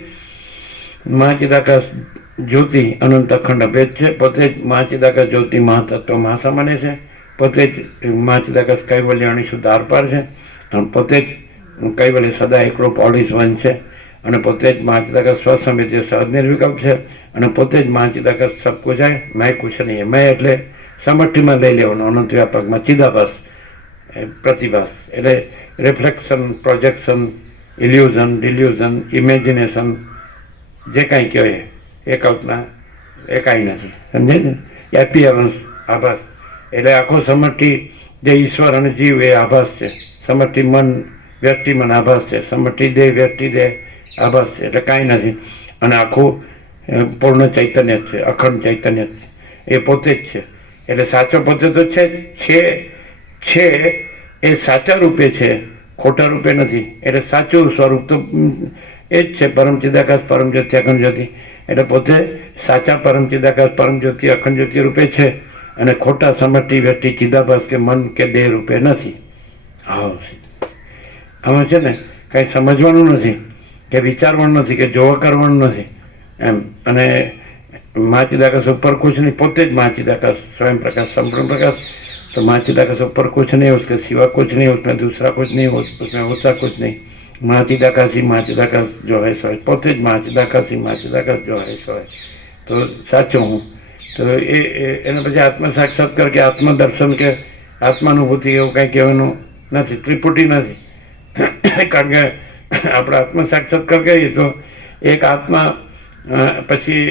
મહાચિદાકાશ જ્યોતિ અનંત અખંડ અભેદ છે. પોતે જ મહાચિદાકાશ જ્યોતિ મહાતત્વ મહાસામાન્ય છે. પોતે જ મહાચિદાકાશ કૈવલ્યાણી શુદ્ધ આરપાર છે. અને પોતે જ કૈવલ્ય સદા એકરૂપ ઓલ ઇઝ વન છે. અને પોતે જ મહાચિદાકાશ સ્વસંવેદ્ય સહજ નિર્વિકલ્પ છે. અને પોતે જ મહાચિદાકાશ સબ કુછ है, मैं कुछ नहीं है. मैं એટલે સમષ્ટિમાં લઈ લેવાનો, અનંત વ્યાપકમાં ચિદાભાસ પ્રતિભાસ એટલે reflection, projection, illusion, delusion, imagination, જે કાંઈ કહેવાય એ કલ્પના એ કાંઈ નથી. સમજે ને? એપિયરન્સ આભાસ. એટલે આખો સમષ્ટિ જે ઈશ્વર અને જીવ એ આભાસ છે. સમષ્ટિ મન, વ્યક્તિ મન આભાસ છે. સમષ્ટિ દેહ, વ્યક્તિ દેહ આભાસ છે. એટલે કાંઈ નથી. અને આખું પૂર્ણ ચૈતન્ય જ છે, અખંડ ચૈતન્ય જ છે. એ પોતે જ છે. એટલે સાચો પોતે તો છે એ સાચા રૂપે છે, ખોટા રૂપે નથી. એટલે સાચું સ્વરૂપ તો એ જ છે, પરમ ચિદાકાશ પરમ જ્યોતિ અખંડ જ્યોતિ. એટલે પોતે સાચા પરમ ચિદાકાશ પરમ જ્યોતિ અખંડ જ્યોતિ રૂપે છે, અને ખોટા સમષ્ટિ વ્યક્તિ ચિદાભાસ કે મન કે દેહ રૂપે નથી. હા, આમાં છે ને કાંઈ સમજવાનું નથી કે વિચારવાનું નથી કે જોવા કરવાનું નથી એમ. અને મહાચિદાકાશ ઉપર कुछ नहीं, પોતે જ મહાચિદાकाश स्वयं प्रकाश संपूर्ण प्रकाश. तो महाचीदाकाश ऊपर कुछ नहीं, उसके सिवा कुछ नहीं, उसमें दूसरा कुछ नहीं, उसमें होता कुछ नहीं. महाचीदाकाश ही महाचीदाकाश जो है सो है. પોતે જ મહાચીદાકાશ ही महाचीदाकाश जो है सो है. તો સાચો હું. તો એના પછી આત્મ સાક્ષાત્કાર કે આત્મદર્શન કે આત્માનુભૂતિ એવું કાંઈ કહેવાનું નથી, ત્રિપુટી નથી. કારણ કે આપણે આત્મ સાક્ષાત્કાર કહીએ તો એક આત્મા પછી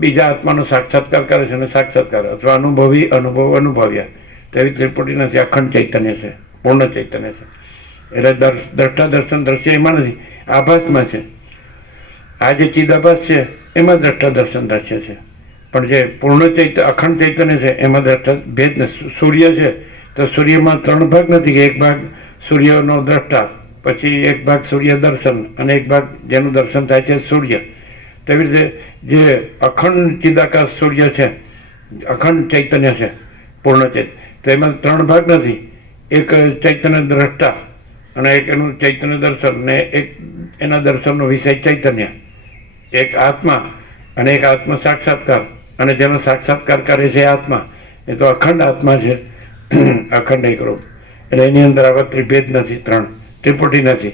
બીજા આત્માનો સાક્ષાત્કાર કરે છે અને સાક્ષાત્કાર અથવા અનુભવી અનુભવ્યા, તેવી ત્રિપુટી નથી. અખંડ ચૈતન્ય છે, પૂર્ણ ચૈતન્ય છે. એટલે દ્રષ્ટા દર્શન દ્રશ્ય એમાં નથી, આભાસમાં છે. આ જે ચિદાભાસ છે એમાં દ્રષ્ટા દર્શન દ્રશ્ય છે, પણ જે પૂર્ણ અખંડ ચૈતન્ય છે એમાં દ્રષ્ટા ભેદ નથી. સૂર્ય છે તો સૂર્યમાં 3 ભાગ નથી કે એક ભાગ સૂર્યનો દ્રષ્ટા, પછી એક ભાગ સૂર્ય દર્શન અને એક ભાગ જેનું દર્શન થાય છે સૂર્ય. તેવી રીતે જે અખંડ ચિદાકાશ સૂર્ય છે, અખંડ ચૈતન્ય છે, પૂર્ણ ચૈતન્ય, તો એમાં 3 ભાગ નથી. એક ચૈતન્ય દ્રષ્ટા અને એક એનું ચૈતન્ય દર્શન ને એક એના દર્શનનો વિષય ચૈતન્ય, એક આત્મા અને એક આત્મ સાક્ષાત્કાર, અને જેનો સાક્ષાત્કાર કરે છે આત્મા, એ તો અખંડ આત્મા છે, અખંડ એકરૂપ. એટલે એની અંદર આવા ત્રિભેદ નથી, 3 ત્રિપુટી નથી.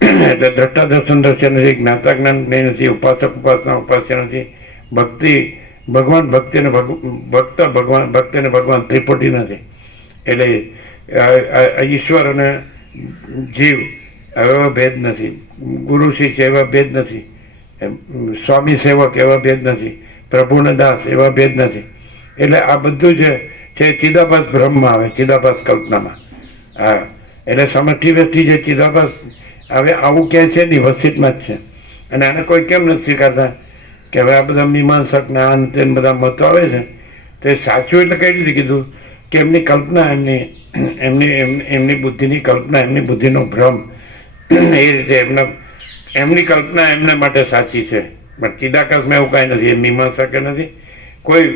એટલે દ્રષ્ટા દર્શન દ્રશ્ય નથી, જ્ઞાતા જ્ઞાન જ્ઞેય નથી, ઉપાસક ઉપાસના ઉપાસ્ય નથી, ભક્તિ ભગવાન ભક્તિ અને ભક્ત ભગવાન ભક્ત અને ભગવાન ત્રિપુટી નથી. એટલે ઈશ્વર અને જીવ એવા ભેદ નથી, ગુરુ શિષ્ય એવા ભેદ નથી, સ્વામી સેવક એવા ભેદ નથી, પ્રભુને દાસ એવા ભેદ નથી. એટલે આ બધું છે ચિદાભાસ બ્રહ્મમાં આવે, ચિદાભાસ કલ્પનામાં. હા, એટલે સમષ્ટિ વ્યક્તિ જે ચિદાભાસ હવે આવું કહે છે નહીં, વસિતમાં જ છે. અને આને કોઈ કેમ નથી સ્વીકારતા કે હવે આ બધા મીમાંસક ને આ તે બધા મતો આવે છે, તે સાચું એટલે કઈ રીતે કીધું કે એમની કલ્પના, એમની બુદ્ધિની કલ્પના, એમની બુદ્ધિનો ભ્રમ, એ રીતે એમની કલ્પના એમને માટે સાચી છે. પણ ચિદાકાશમાં એવું કાંઈ નથી, એ મીમાંસક નથી. કોઈ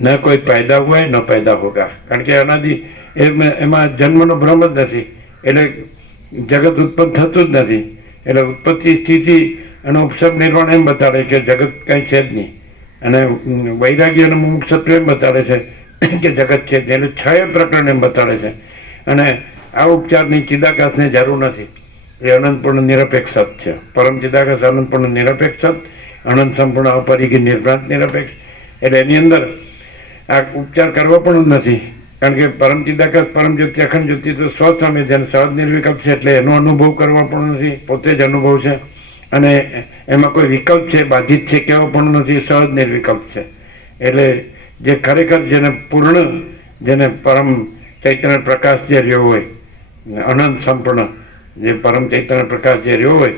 ન કોઈ પેદા હોય ન પેદા હોગા, કારણ કે અનાદિ એમાં જન્મનો ભ્રમ જ નથી. એટલે જગત ઉત્પન્ન થતું જ નથી. એટલે ઉત્પત્તિ સ્થિતિ અને ઉપસર્ગ નિર્વાણ એમ બતાડે કે જગત કાંઈ છે જ નહીં. અને વૈરાગ્ય અને મુમુક્ષત્વ એમ બતાડે છે કે જગત છે. એટલે 6 પ્રકરણ એમ બતાડે છે. અને આ ઉપચારની ચિદાકાશને જરૂર નથી. એ અનંતપૂર્ણ નિરપેક્ષ સત છે. પરમ ચિદાકાશ અનંતપૂર્ણ નિરપેક્ષ સત, અનંત સંપૂર્ણ અપરિગી નિર્ભ્રાંત નિરપેક્ષ. એટલે એની અંદર આ ઉપચાર કરવો પણ નથી, કારણ કે પરમ ચિદાકાશ પરમ જ્યોતિ અખંડ જ્યોતિ તો સ્વ સામે છે અને સહજ નિર્વિકલ્પ છે, એટલે એનો અનુભવ કરવો પણ નથી, પોતે જ અનુભવ છે. અને એમાં કોઈ વિકલ્પ છે, બાધિત છે કેવો પણ નથી, સહજ નિર્વિકલ્પ છે. એટલે જે ખરેખર જેને પૂર્ણ, જેને પરમ ચૈતન્ય પ્રકાશ જે રહ્યો હોય, અનંત સંપૂર્ણ જે પરમ ચૈતન્ય પ્રકાશ જે રહ્યો હોય,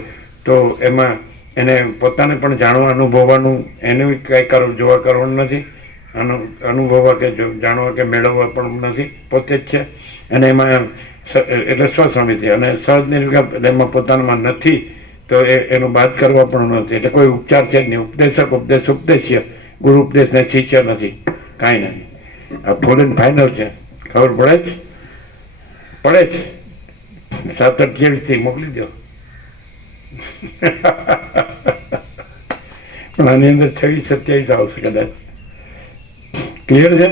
તો એમાં એને પોતાને પણ જાણવા અનુભવવાનું, એનું કંઈ જોવા કરવાનું નથી, અનુભવવા કે જાણવા કે મેળવવા પણ નથી, પોતે જ છે. અને એમાં એટલે સ્વસમિતિ અને સહજ નિર્વિકલ્પ, એટલે એમાં પોતાનામાં નથી, તો એનું બાદ કરવા પણ નથી. એટલે કોઈ ઉપચાર છે જ નહીં. ઉપદેશક ઉપદેશ ઉપદેશ્ય, ગુરુ ઉપદેશ ને શિષ્ય નથી, કાંઈ નથી. આ ફૂલ એન્ડ ફાઇનલ છે. ખબર પડે જ પડે જ 7-28 મોકલી દો. પણ આની અંદર 26-27 આવશે કદાચ. ક્લિયર છે?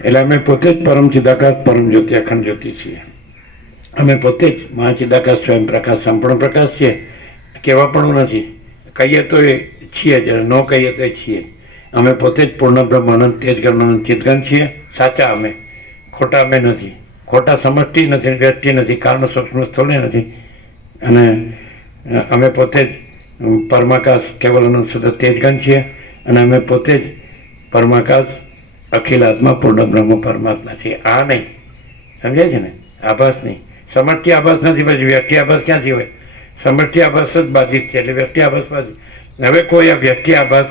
એટલે અમે પોતે જ પરમ ચિદાકાશ પરમ જ્યોતિ અખંડ જ્યોતિ છીએ. અમે પોતે જ મહાચિદાકાશ સ્વયં પ્રકાશ સંપૂર્ણ પ્રકાશ છીએ. કહેવા પણ નથી, કહીએ તો એ છીએ જ, ન કહીએ તો એ છીએ. અમે પોતે જ પૂર્ણ બ્રહ્મ અનંત તેજ ગણ ચિદગણ છીએ. સાચા અમે, ખોટા અમે નથી. ખોટા સમષ્ટિ નથી, વ્યક્તિ નથી, કારણ સૂક્ષ્મ સ્થૂળે નથી. અને અમે પોતે જ પરમાકાશ કેવલ અનંત શુદ્ધ તેજગણ છીએ. અને અમે પોતે જ પરમાકાશ અખિલ આત્મા પૂર્ણ બ્રહ્મ પરમાત્મા છીએ. આ નહીં, સમજાય છે ને? આભાસ નહીં. સમષ્ટિ આભાસ નથી, પછી વ્યક્તિ આભાસ ક્યાંથી હોય? સમષ્ટિ આભાસ જ બાધિત છે, એટલે વ્યક્તિ આભાસ બાધિત. હવે કોઈ આ વ્યક્તિ આભાસ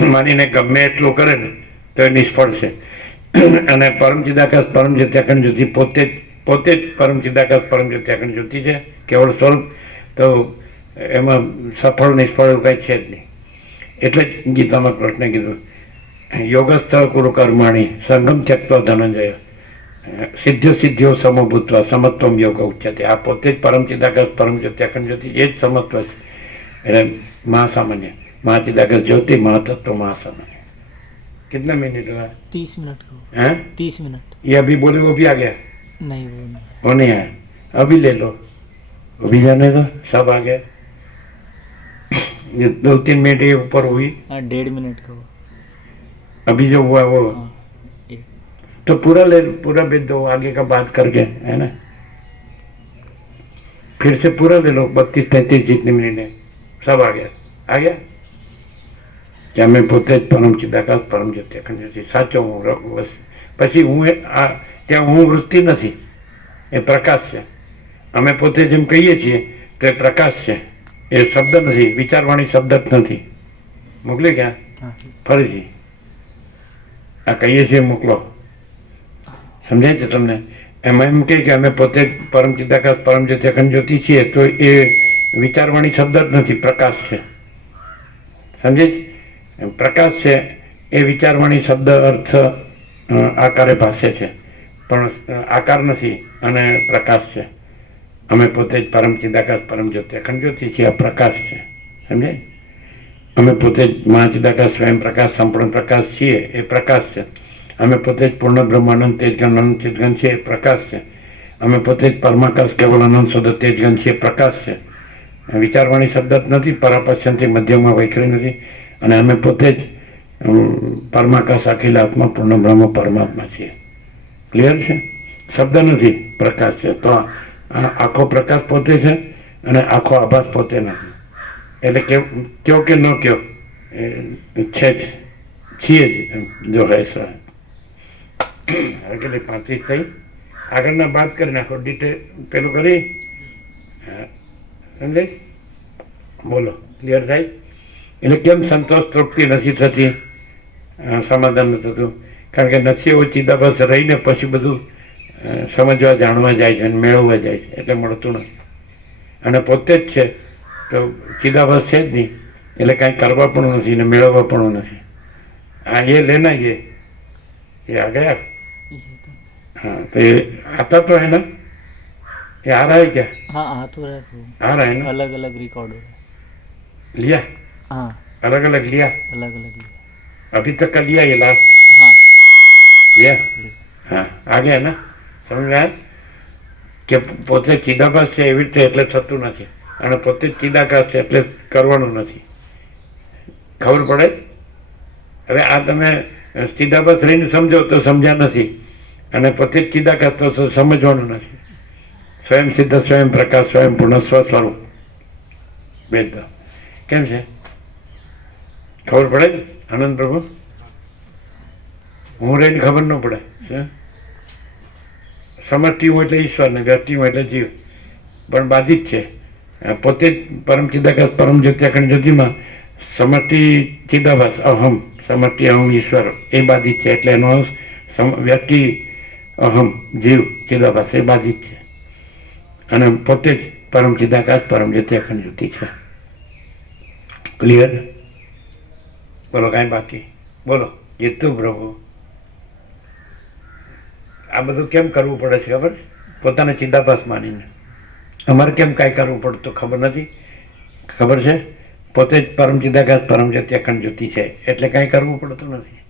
માનીને ગમે એટલું કરે ને તો એ નિષ્ફળ છે. અને પરમ ચિદાકાશ પરમ જ્યોતિ અખંડ જ્યોતિ પોતે જ પરમ ચિદાકાશ પરમ જ્યોતિ અખંડ જ્યોતિ છે, કેવળ સ્વરૂપ. તો એમાં સફળ નિષ્ફળ એવું કાંઈ છે જ નહીં. એટલે જ ગીતામાં કૃષ્ણે કીધું, યોગસ્થ કુરુ કર્માણી સંગમ ત્યક્ત્વા ધનંજય સિદ્ધ્યો સિદ્ધ્યો સમભૂત્વા સમત્વમ યોગ ઉચ્યતે. આ પોતે જ પરમ ચિદાકાશ પરમ જ્યોતિ અખંડ જ્યોતિ, એ જ સમત્વ છે. એટલે મહાસામાન્ય, महाचिदाकाश ज्योति महातत्व महासामान्य. कितना मिनट हुआ? 30 मिनट को। हैं? 30 मिनट। ये अभी बोले वो भी आ गया? नहीं वो नहीं। वो नहीं आया, अभी ले लो, अभी जाने दो, सब आ गया. ये 2-3 मिनट ये ऊपर हुई, 1.5 मिनट का हुआ। अभी जो हुआ वो हाँ, तो पूरा भेज दो आगे का बात करके, है ना? फिर से पूरा ले लो, 32-33 जितने मिनट है, सब आ गया કે અમે પોતે જ પરમ ચિદાકાશ પરમ જ્યોતિ અખંડ જ્યોતિ સાચો હું. બસ પછી હું ત્યાં હું વૃત્તિ નથી, એ પ્રકાશ છે. અમે પોતે જેમ કહીએ છીએ તો એ પ્રકાશ છે, એ શબ્દ નથી, વિચારવાણી શબ્દ જ નથી. મોકલી ક્યાં? ફરીથી આ કહીએ છીએ મોકલો. સમજાય છે તમને? એમાં એમ કહે કે અમે પોતે જ પરમ ચિદાકાશ પરમ જ્યોતિ અખંડ જ્યોતિ છીએ, તો એ વિચારવાણી શબ્દ જ નથી, પ્રકાશ છે. સમજે છે? પ્રકાશ છે એ વિચારવાણી શબ્દ અર્થ આકારે ભાષે છે, પણ આકાર નથી અને પ્રકાશ છે. અમે પોતે જ પરમ ચિદાકાશ પરમ જ્યોતિ અખંડ જ્યોતિ છીએ, આ પ્રકાશ છે. સમજે? અમે પોતે જ મહાચિદાકાશ સ્વયં પ્રકાશ સંપૂર્ણ પ્રકાશ છીએ, એ પ્રકાશ છે. અમે પોતે જ પૂર્ણ બ્રહ્મ અનંત તેજગણ અનંત ચિદગણ છીએ, એ પ્રકાશ છે. અમે પોતે જ પરમાકાશ કેવલ અનંત શુદ્ધ તેજગણ છીએ, પ્રકાશ છે. વિચારવાણી શબ્દ જ નથી, પરાપશ્યંથી મધ્યમાં વૈખરી નથી. અને અમે પોતે જ પરમાકાશ અખિલ આત્મા પૂર્ણ બ્રહ્મ પરમાત્મા છીએ. ક્લિયર છે? શબ્દ નથી, પ્રકાશ છે. તો આખો પ્રકાશ પોતે છે અને આખો આભાસ પોતે નથી. એટલે કયો કે ન કયો છે જ, છીએ જ. જો હે સર હવે કેટલી 35 થઈ. આગળના વાત કરી નાખો, ડિટેલ પેલું કરી. સમજાય? બોલો, ક્લિયર થાય? એટલે કેમ સંતોષ તૃપ્તિ નથી થતી, સમાધાન નથી થતું? કારણ કે નથી એવો ચિદાભાસ રહીને પછી બધું સમજવા જાણવા જાય છે અને મેળવવા જાય છે, એટલે મળતું નથી. અને પોતે જ છે તો ચિદાભાસ છે જ નહીં, એટલે કાંઈ કરવા પણ નથી ને મેળવવા પણ નથી. હા, એ લેના એ આ ગયા. हाँ तो ये आता तो है ना, ये आ रहा है क्या? हाँ आ तो रहा है, आ रहा है ना? अलग अलग रिकॉर्ड हो रहा है। लिया? हाँ अलग अलग लिया? अलग अलग लिया। अभी तक का लिया ये लास्ट? हाँ लिया? हाँ आ गया ना? समझ में आया કે પોતે ચિદાભાસ છે એવી રીતે એટલે થતું નથી, અને પોતે જ ચિદાકાશ છે એટલે કરવાનું નથી. ખબર પડે? હવે આ તમે ચિદાભાસ રહીને સમજો તો સમજ્યા નથી, અને પોતે જ ચિદાકાશ તો સમજવાનું નથી. સ્વયં સિદ્ધ, સ્વયં પ્રકાશ, સ્વયં પૂર્ણ, સ્વસ્વરૂપ વેદ. કેમ છે? ખબર પડે જ આનંદ પ્રભુ? હું રહીને ખબર ન પડે. સમષ્ટિ હું એટલે ઈશ્વર ને વ્યક્તિ હું એટલે જીવ, પણ બાધિત છે. પોતે જ પરમ ચિદાકાશ પરમ જ્યોતિ અખંડ જ્યોતિમાં સમષ્ટિ ચિદાભાસ અહમ, સમષ્ટિ અહમ ઈશ્વર એ બાધિત છે. એટલે એનો વ્યક્તિ અહમ જીવ ચિદાભાસ એ બાધિત છે, અને પોતે જ પરમ ચિદાકાશ પરમ જ્યોતિ અખંડ જ્યોતિ છે. ક્લિયર? બોલો કાંઈ બાકી? બોલો જીતું પ્રભુ. આ બધું કેમ કરવું પડે છે ખબર? પોતાને ચિદાભાસ માનીને. અમારે કેમ કાંઈ કરવું પડતું ખબર નથી. ખબર છે? પોતે જ પરમ ચિદાકાશ પરમ જ્યોતિ અખંડ જ્યોતિ છે, એટલે કાંઈ કરવું પડતું નથી.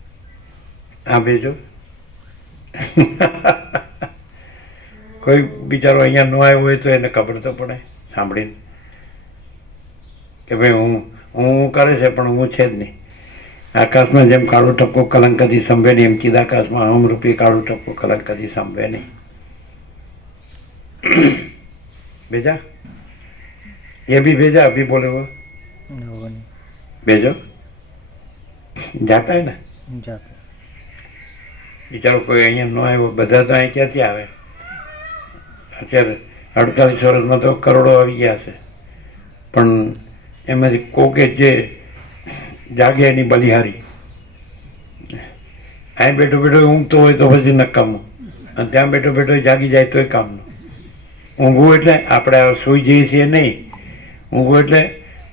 આ ભેજો કોઈ બિચારો અહીંયા ન આવ્યો હોય તો એને ખબર તો પડે સાંભળીને કે ભાઈ હું કરે છે પણ હું છે જ નહીં. આકાશમાં જેમ કાળું ટપકું કલંક કદી સંભવે નહીં, એમ ચિદાકાશમાં અહમરૂપી કાળું ટપકું કલંક કદી સંભવે નહીં. भेजा? ये भी भेजा, अभी बोले वो वो नहीं भेजो. जाता है ना जाता. બિચારો કોઈ અહીંયા ન આવ્યો, બધા તો અહીં ક્યાંથી આવે? અત્યારે 48 વર્ષમાં તો કરોડો આવી ગયા છે, પણ એમાંથી કોકે જે જાગે એની બલિહારી. અહીં બેઠો બેઠો ઊંઘતો હોય તો પછી નકામું, અને ત્યાં બેઠો બેઠો જાગી જાય તોય કામનું. ઊંઘવું એટલે આપણે સૂઈ જઈએ છીએ નહીં. ઊંઘવું એટલે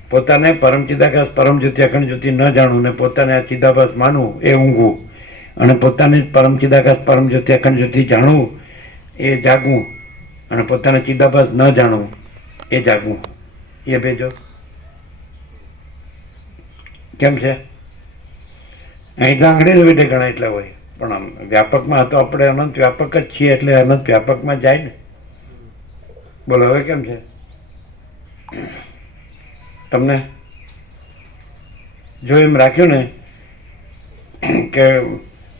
પોતાને પરમ ચિદાકાશ પરમ જ્યોતિ અખંડ જ્યોતિ ન જાણવું ને પોતાને આ ચિદાભાસ માનવું એ ઊંઘવું, અને પોતાને પરમ ચિદાકાશ પરમ જ્યોતિ અખંડ જ્યોતિ જાણવું એ જાગવું, અને પોતાને ચિદાભાસ ન જાણવું એ જાગવું. એ ભેજો કેમ છે? અહીં તો આંગળી વેટે ઘણા એટલા હોય, પણ આમ વ્યાપકમાં તો આપણે અનંત વ્યાપક જ છીએ, એટલે અનંત વ્યાપકમાં જાય ને. બોલો હવે કેમ છે તમને? જો એમ રાખ્યું ને કે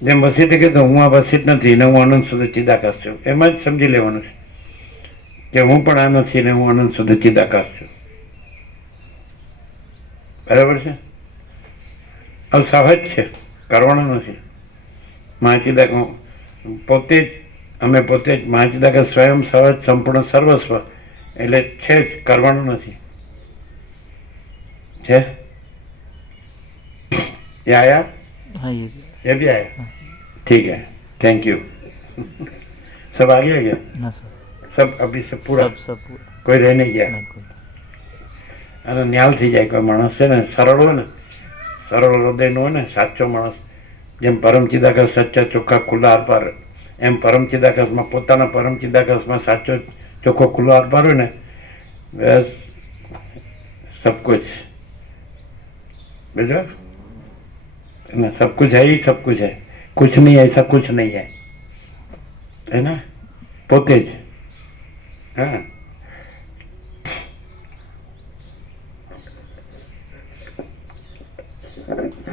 જેમ વસીટે કીધું હું આ વસીટ નથી ને હું અનંત સુધી ચિદાકાશ છું, એમાં જ સમજી લેવાનું છે કે હું પણ આ નથી ને હું અનંત સુધી ચિદાકાશ છું. બરાબર છે? હવે સહજ છે, કરવાનું નથી. મહાચિદાકાશ પોતે જ, અમે પોતે જ મહાચિદાકાશ સ્વયં સહજ સંપૂર્ણ સર્વસ્વ, એટલે છે જ, કરવાનું નથી. છે ये आया? हाँ ये भी आया? ठीक है, थैंक यू. सब आ गया क्या? ना सर. सब अभी से पूरा? सब पूरा. કોઈ રહી નહીં ગયા? ना कोई. અને ન્યાલ થઈ જાય. કોઈ માણસ છે ને સરળ હોય ને, સરળ હૃદયનો હોય ને, સાચો માણસ, જેમ પરમ ચિદાકાશ સચ્ચા ચોખ્ખા ખુલ્લા આરપાર, એમ પરમ ચિદાકાશમાં પોતાના પરમ ચિદાકાશમાં સાચો ચોખ્ખો ખુલ્લો આરપાર હોય ને, બસ सब कुछ बेटा ना, सब कुछ है ही सब कुछ है, कुछ नहीं है ऐसा कुछ नहीं है ना? पोते ज. हाँ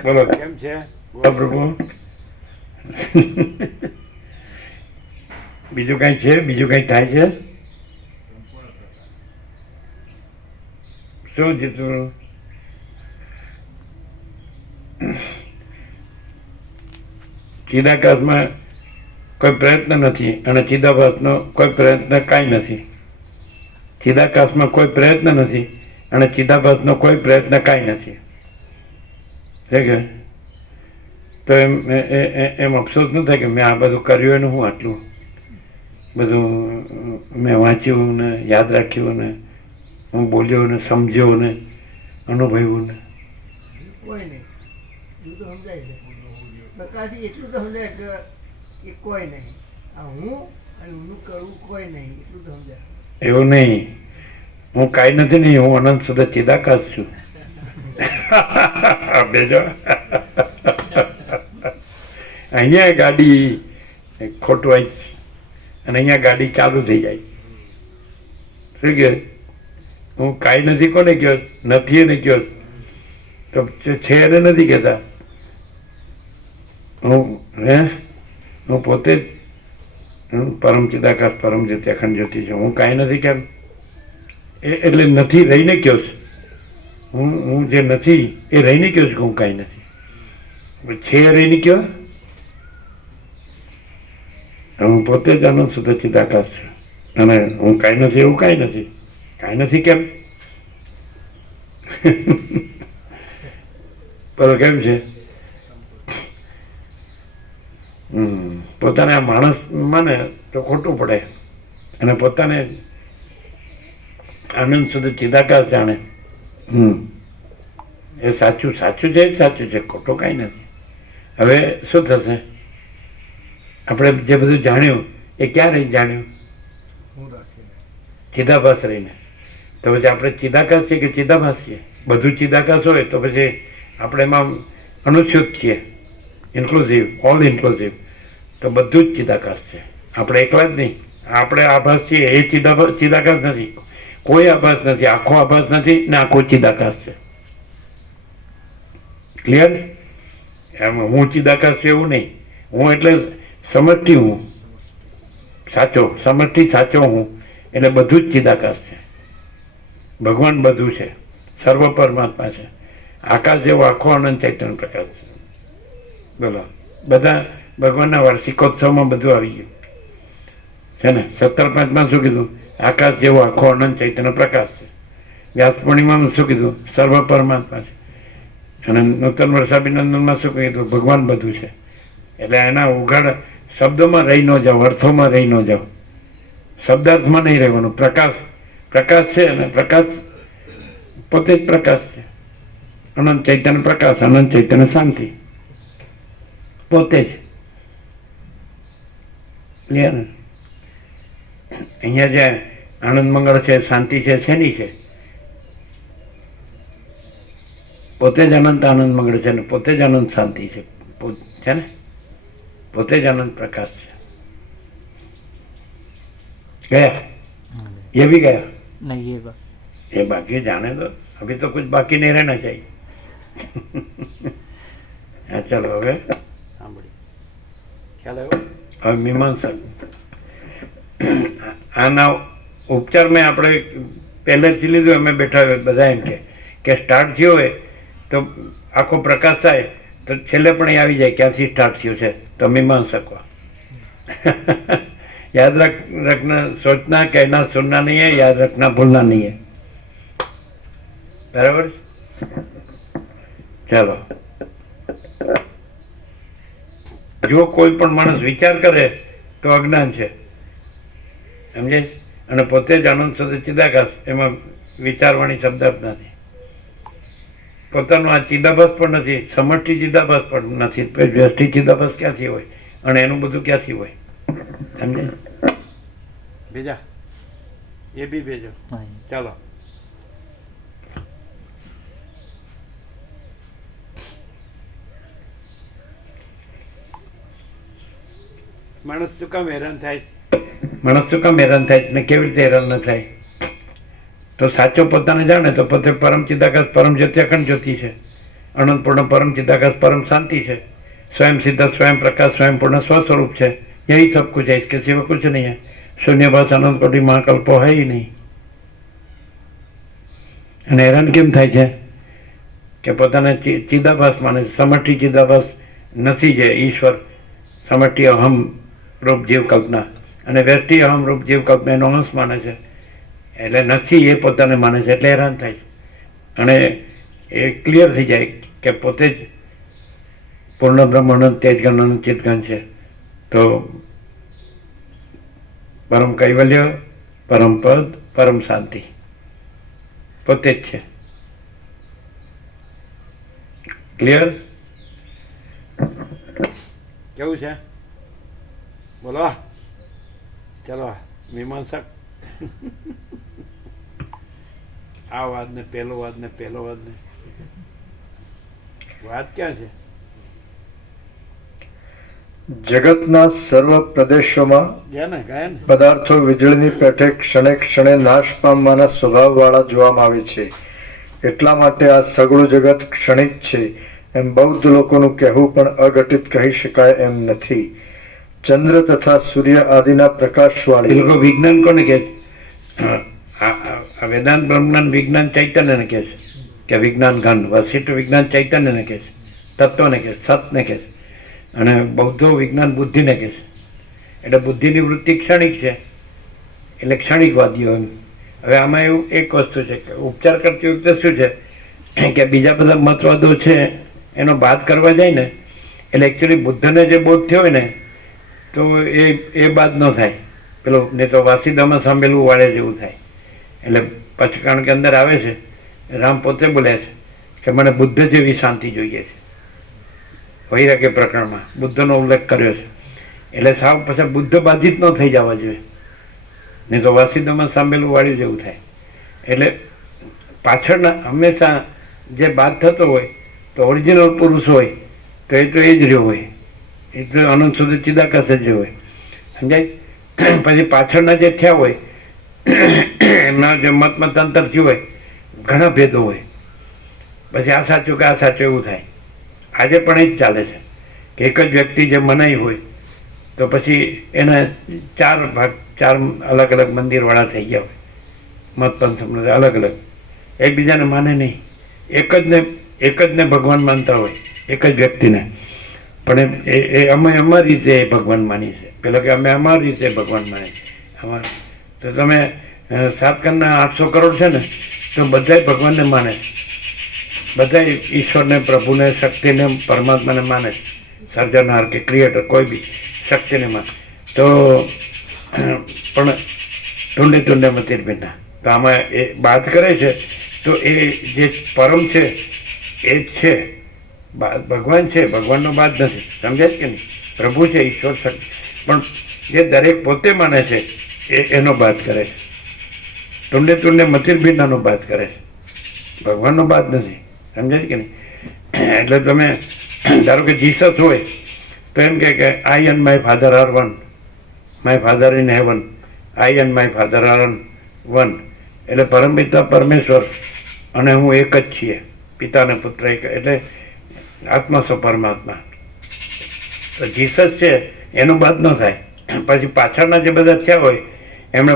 બોલો કેમ છે? બોલો પ્રભુ. બીજું કઈ છે? બીજું કઈ થાય છે? શું જીતું? ચિદાકાશમાં કોઈ પ્રયત્ન નથી, અને ચિદાભાસનો કોઈ પ્રયત્ન કાંઈ નથી. ચિદાકાશમાં કોઈ પ્રયત્ન નથી, અને ચિદાભાસનો કોઈ પ્રયત્ન કાંઈ નથી. છે કે? તો એમ અફસોસ ન થાય કે મેં આ બધું કર્યું એનું હું આટલું બધું મેં વાંચ્યું ને યાદ રાખ્યું ને હું બોલ્યો ને સમજ્યો ને અનુભવ્યું ને. કોઈ નહીં, એવું તો સમજાય છે. પ્રકાશથી એટલું તો સમજાય કે એ કોઈ નહીં, આ હું અને હું કરવું કોઈ નહીં, એટલું તો સમજાય. એવું નહીં, હું કાંઈ નથી નહીં, હું અનંત સુધી ચિદાકાશ છું. બેજો અહીંયા ગાડી ખોટું આવી અને અહીંયા ગાડી ચાલુ થઈ જાય. શું કે હું કાંઈ નથી કોને કહ્યો? નથી એને કહ્યો તો છે એને નથી કહેતા. હું પોતે જ પરમ ચિદાકાશ પરમ જ્યોતિ અખંડ જ્યોતિ છું. હું કાંઈ નથી કેમ એટલે નથી રહીને કયો છું. હું જે નથી એ રહીને કયો છું કે હું કાંઈ નથી. છે રહીને કયો હું પોતે જ આનંદ શુદ્ધ ચિદાકાશ છું. અને હું કાંઈ નથી એવું કાંઈ નથી. કાંઈ નથી કેમ બોલો કેમ છે? પોતાને આ માણસ માને તો ખોટું પડે અને પોતાને આનંદ સુધી ચિદાકાશ જાણે એ સાચું સાચું છે, જ સાચું છે, ખોટું કાંઈ નથી. હવે શું થશે? આપણે જે બધું જાણ્યું એ ક્યાં રહી જાણ્યું? ચિદાભાસ રહીને. તો પછી આપણે ચિદાકાશ છીએ કે ચિદાભાસ છીએ? બધું ચિદાકાશ હોય તો પછી આપણે એમાં અનુસ્યુત છીએ, ઇન્ક્લુઝિવ, ઓલ ઇન્ક્લુઝિવ. તો બધું જ ચિદાકાશ છે, આપણે એકલા જ નહીં. આપણે આભાસ છીએ એ ચિદાકાશ નથી. કોઈ આભાસ નથી, આખો આભાસ નથી ને આખો ચિદાકાશ છે. ક્લિયર? એમ હું ચિદાકાશ છું એવું નહીં. હું એટલે સમષ્ટિ હું, સાચો સમષ્ટિ સાચો હું, એટલે બધું જ ચિદાકાશ છે. ભગવાન બધું છે, સર્વ પરમાત્મા છે. આકાશ જેવો આખો અનંત ચૈતન્ય પ્રકાશ છે. બોલો, બધા ભગવાનના વાર્ષિકોત્સવમાં બધું આવી ગયું છે ને. 17/5 શું કીધું? આકાશ જેવો આખો અનંત ચૈતન્ય પ્રકાશ છે. વ્યાસ પૂર્ણિમામાં શું કીધું? સર્વ પરમાત્મા છે. અને નૂતન વર્ષાભિનંદનમાં શું કીધું? ભગવાન બધું છે. એટલે એના ઉઘાડ શબ્દોમાં રહી ન જાઓ, અર્થોમાં રહી ન જાઓ, શબ્દાર્થમાં નહીં રહેવાનું. પ્રકાશ પ્રકાશ છે અને પ્રકાશ પોતે જ પ્રકાશ છે. અનંત ચૈતન્ય પ્રકાશ, અનંત ચૈતન્ય શાંતિ પોતે જ. અહીંયા જે આનંદ મંગળ છે, શાંતિ છે, શેની છે? પોતે જ અનંત આનંદ મંગળ છે ને પોતે જ અનંત શાંતિ છે ને પોતે જ અનંત પ્રકાશ છે. ગયા? ये भी गया? नहीं ये बाकी जाने दो, अभी तो कुछ बाकी नहीं रहना चाहिए. हाँ चलो હવે ખ્યાલ આવ્યો? હવે મીમાંસક આના ઉપચાર મેં આપણે પહેલેથી લીધું. અમે બેઠા હોય બધા એમ કે સ્ટાર્ટ થયો હોય તો આખો પ્રકાશ થાય તો છેલ્લે પણ એ આવી જાય ક્યાંથી સ્ટાર્ટ થયું છે. તો मीमांसक याद रखना, सोचना, कहना, सुनना नहीं है, याद रखना, भूलना नहीं है. बराबर? चलो, જો કોઈ પણ માણસ વિચાર કરે તો અજ્ઞાન છે, સમજે? અને પોતે જ આનંદ સાથે ચિદાકાશ, એમાં વિચારવાણી શબ્દાર્થ નથી. પોતાનું આ ચિદાભાસ પણ નથી, સમષ્ટિ ચિદાભાસ પણ નથી. વ્યષ્ટિ ચિદાભાસ ક્યાંથી હોય અને એનું બધું ક્યાંથી હોય? સમજે? भेजा? ये भी भेजो. चलो. માણસ શું કામ હેરાન થાય? માણસ શું કામ હેરાન થાય ને કેવી રીતે હેરાન ન થાય? તો સાચો પોતાને જાણે તો પોતે પરમ ચિદાકાશ પરમ જ્યોતિ અખંડ જ્યોતિ છે. અનંતપૂર્ણ પરમ ચિદાકાશ પરમ शांति છે. स्वयं सिद्ध स्वयं प्रकाश स्वयं पूर्ण स्वस्वरूप है. यही सब कुछ है, इसके सिवा कुछ नहीं है. शून्यभास अनंत कोटि महाकल्पो है ही नहीं. અને હેરાન કેમ થાય છે? કે પોતાને ચિદાભાસ માને છે. સમષ્ટિ ચિદાભાસ નથી જે ઈશ્વર, સમષ્ટિ અહમ રૂપ જીવ કલ્પના અને વ્યષ્ટિ અહમ રૂપ જીવ કલ્પના એનો અંશ માને છે. એટલે નથી એ પોતાને માને છે એટલે હેરાન થાય છે. અને એ ક્લિયર થઈ જાય કે પોતે જ પૂર્ણ બ્રહ્મ અનંત તેજગણ અનંત ચિતગણ છે. તો પરમ કૈવલ્ય, પરમ પદ, પરમ શાંતિ પોતે જ છે. ક્લિયર? કેવું છે? બોલો. ચલો મીમાંસક. આ વાત ને પેલો વાત ને પેલો વાત ને વાત ક્યાં છે? જગતના સર્વ પ્રદેશોમાં પદાર્થો વીજળીની પેઠે ક્ષણે ક્ષણે નાશ પામવાના સ્વભાવવાળા જોવામાં આવે છે. એટલા માટે આ સગળું જગત ક્ષણિક છે. એમ બૌદ્ધ લોકોનું કહેવું પણ અઘટિત કહી શકાય એમ નથી. ચંદ્ર તથા સૂર્ય આદિના એ પ્રકાશવાળી લોકો વિજ્ઞાન કોને કહે છે? આ વેદાંત બ્રહ્માંડ વિજ્ઞાન ચૈતન્યને કહે છે કે વિજ્ઞાન ઘન, વશિષ્ઠ વિજ્ઞાન ચૈતન્યને કહે છે, તત્વને કહે છે, સતને કહે છે, અને બૌદ્ધો વિજ્ઞાન બુદ્ધિને કહે છે. એટલે બુદ્ધિની વૃત્તિ ક્ષણિક છે, એટલે ક્ષણિકવાદીઓ એમ. હવે આમાં એવું એક વસ્તુ છે કે ઉપચાર કરતી વખતે શું છે કે બીજા બધા મતવાદો છે એનો બાદ કરવા જાય ને એટલે એકચ્યુઅલી બુદ્ધને જે બોધ થયો હોય ને તો એ બાદ ન થાય પેલો, નહીં તો વાસીદામાં સાંભળેલું વાળે જેવું થાય. એટલે પછી કારણ કે અંદર આવે છે, રામ પોતે બોલ્યા છે કે મને બુદ્ધ જેવી શાંતિ જોઈએ છે. વૈરાગ્ય પ્રકરણમાં બુદ્ધનો ઉલ્લેખ કર્યો છે. એટલે સાવ પછી બુદ્ધ બાધિત ન થઈ જવા જોઈએ, નહીં તો વાસીદામાં સાંભળેલું વાળ્યું જેવું થાય. એટલે પાછળના હંમેશા જે બાદ થતો હોય તો ઓરિજિનલ પુરુષ હોય તો એ જ રહ્યો હોય, એ તો અનંત સુધી ચિદાકાશ જ રહ્યો હોય, સમજાય. પછી પાછળના જે થયા હોય એમના જે મતમતાંતર થયું હોય, ઘણા ભેદો હોય, પછી આ સાચું કે આ સાચું એવું થાય. આજે પણ એ જ ચાલે છે કે એક જ વ્યક્તિ જે મનાઈ હોય તો પછી એના ચાર અલગ અલગ મંદિરવાળા થઈ ગયા હોય, મતપંથ સંપ્રદાય અલગ અલગ, એકબીજાને માને નહીં. એક જ ને ભગવાન માનતા હોય, એક જ વ્યક્તિને, પણ એ અમે અમારી રીતે એ ભગવાન માની છે, પેલો કે અમે અમારી રીતે ભગવાન માને છે. અમારે તો તમે 7 કરોડના 800 કરોડ છે ને તો બધાય ભગવાનને માને છે, બધાય ઈશ્વરને, પ્રભુને, શક્તિને, પરમાત્માને માને છે, સર્જનહાર કે ક્રિએટર કોઈ બી શક્તિને માને. તો પણ તુંડે મતિર્ભિન્ના, તો આમાં એ બાદ કરે છે. તો એ જે પરમ છે એ જ છે, ભગવાન છે, ભગવાનનો બાદ નથી, સમજાય કે નહીં? પ્રભુ છે, ઈશ્વર શક્તિ, પણ જે દરેક પોતે માને છે એનો બાદ કરે છે. તુંડે મતિર્ભિન્નાનો બાદ કરે છે, ભગવાનનો બાદ નથી, સમજાય કે નહીં? એટલે તમે ધારો કે જીસસ હોય તો એમ કે I and my father are one, my father in heaven, I and my father are one. એટલે પરમપિતા પરમેશ્વર અને હું એક જ છીએ, પિતા અને પુત્ર એક, એટલે આત્મા સો પરમાત્મા. તો જીસસ છે એનું બાદ ન થાય. પછી પાછળના જે બધા થયા હોય એમણે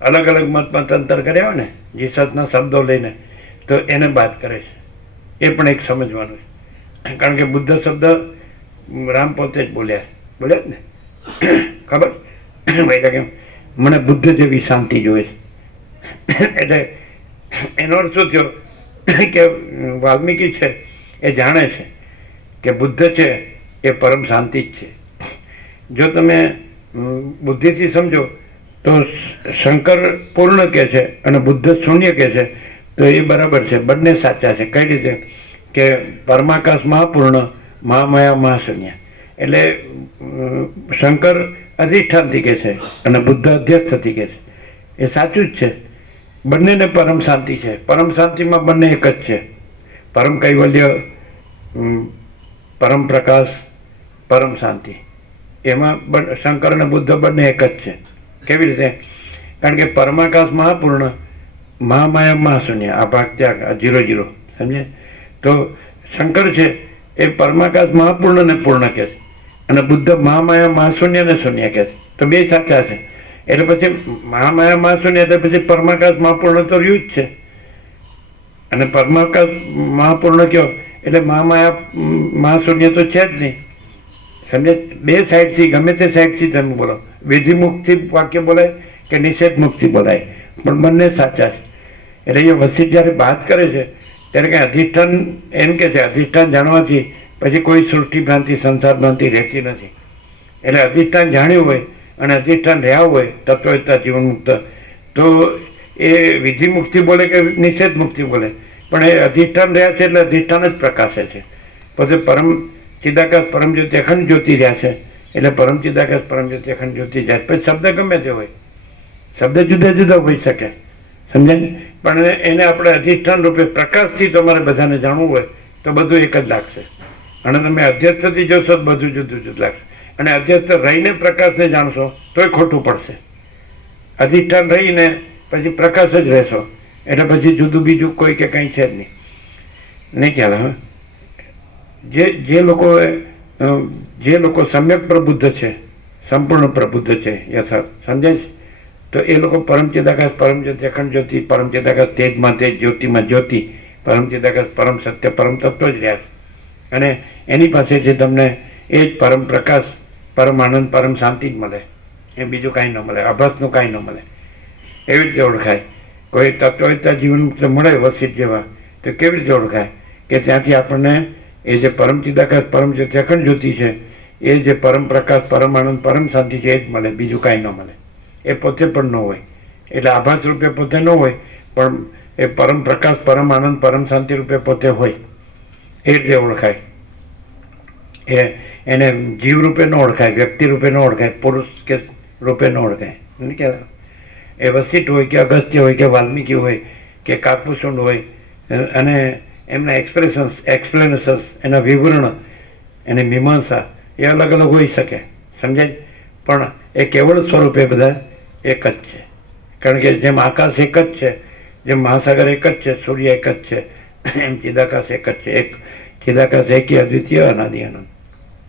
અલગ અલગ મતમતાંતર કર્યા હોય ને જીસસના શબ્દો લઈને, તો એને બાદ કરે છે. એ પણ એક સમજવાનું છે, કારણ કે બુદ્ધ શબ્દ રામ પોતે જ બોલ્યા જ ને, ખબર ભાઈ કે મને બુદ્ધ જેવી શાંતિ જોઈએ છે. એટલે એનો અર્થ શું થયો કે વાલ્મીકી છે એ જાણે છે કે બુદ્ધ છે એ પરમ શાંતિ જ છે. જો તમે બુદ્ધિથી સમજો તો શંકર પૂર્ણ કહે છે અને બુદ્ધ શૂન્ય કહે છે, તો એ બરાબર છે, બંને સાચા છે. કઈ રીતે કે પરમાકાશ મહાપૂર્ણ, મહામાયા મહાશૂન્ય. એટલે શંકર અધિષ્ઠાનથી કહે છે અને બુદ્ધ અધ્યસ્થથી કહે છે, એ સાચું જ છે. બંનેને પરમ શાંતિ છે. પરમ શાંતિમાં બંને એક જ છે, પરમ કૈવલ્ય, પરમ પ્રકાશ, પરમ શાંતિ. એમાં શંકર અને બુદ્ધ બંને એક જ છે. કેવી રીતે? કારણ કે પરમાકાશ મહાપૂર્ણ, મહામાયા મહાશૂન્ય, આ ભાગ ત્યાગ, આ 0 સમજે. તો શંકર છે એ પરમાકાશ મહાપૂર્ણને પૂર્ણ કહે છે અને બુદ્ધ મહામાયા મહાશૂન્યને શૂન્ય કહે છે. તો બે સાચા છે. એટલે પછી મહામાયા મહાશૂન્ય એટલે પછી પરમાકાશ મહાપૂર્ણ તો રહ્યું જ છે, અને પરમાકાશ મહાપૂર્ણ કયો એટલે મહામાયા મહાશૂન્ય તો છે જ નહીં, સમજે. બે સાઈડથી, ગમે તે સાઈડથી તમે બોલો, વિધિમુખથી વાક્ય બોલાય કે નિષેધમુખથી બોલાય, પણ બંને સાચા છે. એટલે એ વસિષ્ઠ જ્યારે વાત કરે છે ત્યારે કંઈ અધિષ્ઠાન એમ કે છે, અધિષ્ઠાન જાણવાથી પછી કોઈ સૃષ્ટિ ભ્રાંતિ, સંસાર ભ્રાંતિ રહેતી નથી. એટલે અધિષ્ઠાન જાણ્યું હોય અને અધિષ્ઠાન રહ્યા હોય તત્વતા જીવનમુક્ત, તો એ વિધિમુખથી બોલે કે નિષેધમુખથી બોલે, પણ એ અધિષ્ઠાન રહ્યા છે એટલે અધિષ્ઠાન જ પ્રકાશે છે. પછી પરમ ચિદાકાશ પરમ જ્યોતિ અખંડ જ્યોતિ રહ્યા છે એટલે પરમ ચિદાકાશ પરમ જ્યોતિ અખંડ જ્યોતિ જાય. પછી શબ્દ ગમે તે હોય, શબ્દ જુદા જુદા હોઈ શકે, સમજાય. પણ એને આપણે અધિષ્ઠાન રૂપે પ્રકાશથી તમારે બધાને જાણવું હોય તો બધું એક જ લાગશે, અને તમે અધ્યસ્થથી જોશો તો બધું જુદું જુદું લાગશે. અને અધ્યસ્થ રહીને પ્રકાશને જાણશો તોય ખોટું પડશે. અધિષ્ઠાન રહીને પછી પ્રકાશ જ રહેશો એટલે પછી જુદું બીજું કોઈ કે કંઈ છે જ નહીં ખ્યાલ. હવે જે લોકો સમ્યક પ્રબુદ્ધ છે, સંપૂર્ણ પ્રબુદ્ધ છે યથાર્થ સમજાય છે, તો એ લોકો પરમ ચિદાકાશ પરમ જ્યોતિ અખંડ જ્યોતિ પરમ ચિદાકાશ તેજમાં તેજ જ્યોતિમાં જ્યોતિ પરમ ચિદાકાશ પરમ સત્ય પરમ તત્વ જ રહ્યા છે. અને એની પાસે જે તમને એ જ પરમ પ્રકાશ પરમ આનંદ પરમ શાંતિ જ મળે, એ બીજું કાંઈ ન મળે, આભાસનું કાંઈ ન મળે. એવી રીતે ઓળખાય. કોઈ તત્વતા જીવન મળે વસિત જેવા, તો કેવી રીતે ઓળખાય કે ત્યાંથી આપણને એ જે પરમ ચિદાકાશ પરમ જ્યોતિ અખંડ જ્યોતિ છે, એ જે પરમ પ્રકાશ પરમ આનંદ પરમ શાંતિ છે, એ જ મળે, બીજું કાંઈ ન મળે. એ પોતે પણ ન હોય, એટલે આભાસ રૂપે પોતે ન હોય, પણ એ પરમ પ્રકાશ પરમ આનંદ પરમ શાંતિ રૂપે પોતે હોય. એ રીતે ઓળખાય. એને જીવ રૂપે ન ઓળખાય, વ્યક્તિ રૂપે ન ઓળખાય, પુરુષ કે રૂપે ન ઓળખાય. નથી કહેવાય. એ વસિષ્ઠ હોય કે અગસ્ત્ય હોય કે વાલ્મીકી હોય કે કાકભૂષણ હોય, અને એમના એક્સપ્લેનેશન્સ, એના વિવરણ, એની મીમાંસા એ અલગ અલગ હોઈ શકે, સમજાય. પણ એ કેવળ સ્વરૂપે બધા એક જ છે. કારણ કે જેમ આકાશ એક જ છે, જેમ મહાસાગર એક જ છે, સૂર્ય એક જ છે, એમ ચિદાકાશ એક જ છે. એક ચિદાકાશ એકી અદ્વિતીય અનાદિ અનંત.